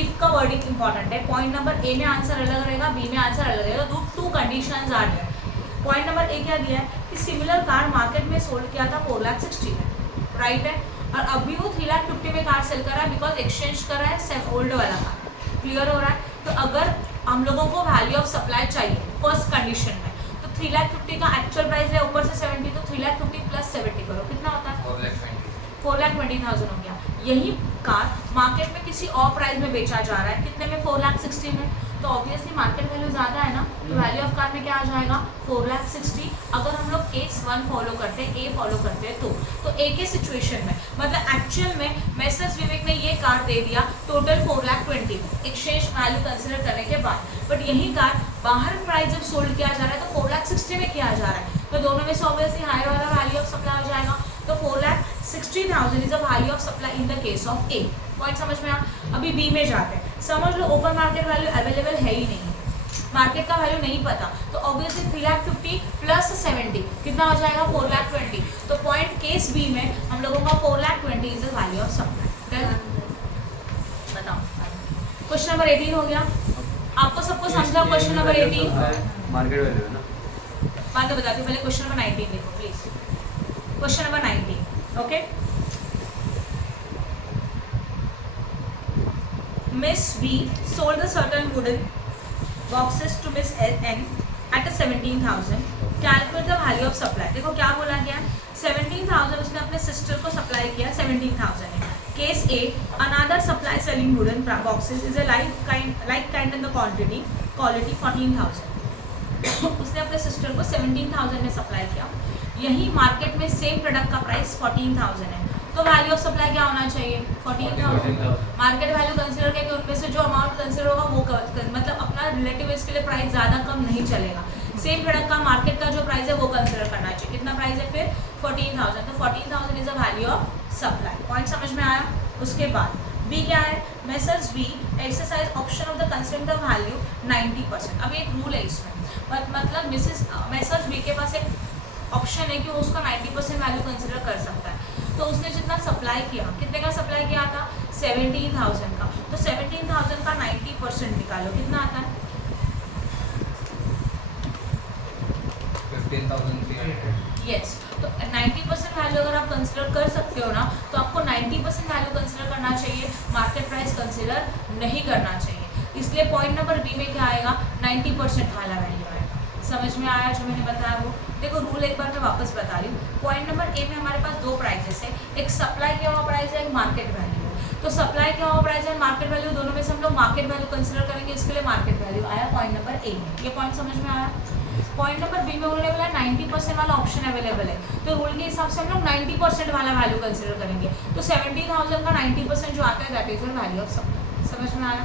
if का वर्डिंग इंपॉर्टेंट है. पॉइंट नंबर ए में answer अलग रहेगा, बी में आंसर अलग रहेगा. Two conditions are there. Point number A क्या दिया है कि सिमिलर कार मार्केट में सोल्ड किया था 4,60,000 में, राइट है. और अभी वो 3,50,000 में कार सेल कर रहा है बिकॉज एक्सचेंज कर रहा है ओल्ड वाला कार. क्लियर हो रहा है. तो अगर हम लोगों को वैल्यू ऑफ सप्लाई चाहिए फर्स्ट कंडीशन में, तो 3,50,000 का एक्चुअल प्राइस है, ऊपर से 70, तो 3,50,000 प्लस 70 करो, कितना होता है? 4,20,000 हो गया. यही कार मार्केट में किसी और प्राइस में बेचा जा रहा है, कितने में? 4,60,000 में. तो ऑब्वियसली मार्केट वैल्यू ज़्यादा है ना, तो वैल्यू ऑफ कार में क्या आ जाएगा? 4,60,000. अगर हम लोग केस 1 फॉलो करते हैं, ए फॉलो करते हैं, तो ए के सिचुएशन में मतलब एक्चुअल में मेसर्स विवेक ने ये कार दे दिया टोटल 4,20,000 एक्सचेंज वैल्यू कंसिडर करने के बाद. बट यही कार बाहर प्राइस जब सोल्ड किया जा रहा है तो 4,60,000 में किया जा रहा है, तो दोनों में से ऑब्वियसली हायर वाला वैल्यू ऑफ सप्लाई हो जाएगा. तो 4,60,000 is a value of supply in the case of A. Point समझ में आ. अभी बी में जाते हैं. समझ लो ओपन मार्केट वैल्यू अवेलेबल है ही नहीं, मार्केट का वैल्यू नहीं पता, तो ऑब्वियसली 3,50,000 प्लस 70 कितना हो जाएगा? 4,20,000. तो पॉइंट केस बी में हम लोगों का 4,20,000 is the value of supply. बताओ. क्वेश्चन नंबर 18 हो गया. आपको सबको समझा क्वेश्चन नंबर 18? मार्केट वैल्यू है ना. बात तो बताती हूँ, पहले क्वेश्चन नंबर 19 देखो please. Question number 19. Okay. Miss V sold a certain wooden boxes to Miss N at a 17,000. Calculate the value of supply. देखो क्या बोला गया है. 17,000 उसने अपने सिस्टर को सप्लाई किया 17,000 है. Case A, another supply selling wooden boxes is a like kind in the quality 14,000. उसने अपने सिस्टर को 17,000 में सप्लाई किया. यही मार्केट में सेम प्रोडक्ट का प्राइस 14,000 है, तो वैल्यू ऑफ सप्लाई क्या होना चाहिए? 14,000. मार्केट वैल्यू कंसिडर करके उनमें से जो अमाउंट कंसिडर होगा वो मतलब अपना रिलेटिव इसके लिए प्राइस ज़्यादा कम नहीं चलेगा. सेम प्रोडक्ट का मार्केट का जो प्राइस है वो कंसिडर करना चाहिए. कितना प्राइस है फिर? 14,000. तो 14,000 is a value of supply. Point समझ में आया. उसके बाद बी क्या है? Messrs V exercise option of the consider the value 90%. अब एक रूल है इसमें, मतलब मेसर्स वी के पास एक ऑप्शन है कि वो उसका 90% वैल्यू कंसिडर कर सकता है. तो उसने जितना सप्लाई किया, कितने का सप्लाई किया था? 17,000 का. तो 17,000 का 90% निकालो, कितना आता है? 15,300. यस. तो 90% वैल्यू अगर आप कंसिडर कर सकते हो ना, तो आपको 90% वैल्यू कंसिडर करना चाहिए, मार्केट प्राइस कंसिडर नहीं करना चाहिए. इसलिए पॉइंट नंबर बी में क्या आएगा? 90% वाला वैल्यू आएगा. समझ में आया जो मैंने बताया वो? देखो रूल एक बार मैं वापस बता रही हूँ. पॉइंट नंबर ए में हमारे पास दो प्राइजेस है, एक सप्लाई किया हुआ प्राइस है, एक मार्केट वैल्यू है. तो सप्लाई किया हुआ प्राइस है, मार्केट वैल्यू, दोनों में से हम लोग मार्केट वैल्यू कंसिडर करेंगे. इसके लिए मार्केट वैल्यू आया पॉइंट नंबर ए में. ये पॉइंट समझ में आया. पॉइंट नंबर बी में उन्होंने बोला 90% वाला ऑप्शन अवेलेबल है, तो रूल के हिसाब से हम लोग 90% वाला वैल्यू कंसिडर करेंगे. तो 17,000 का 90% जो आता है that is the value of supply. समझ में आया.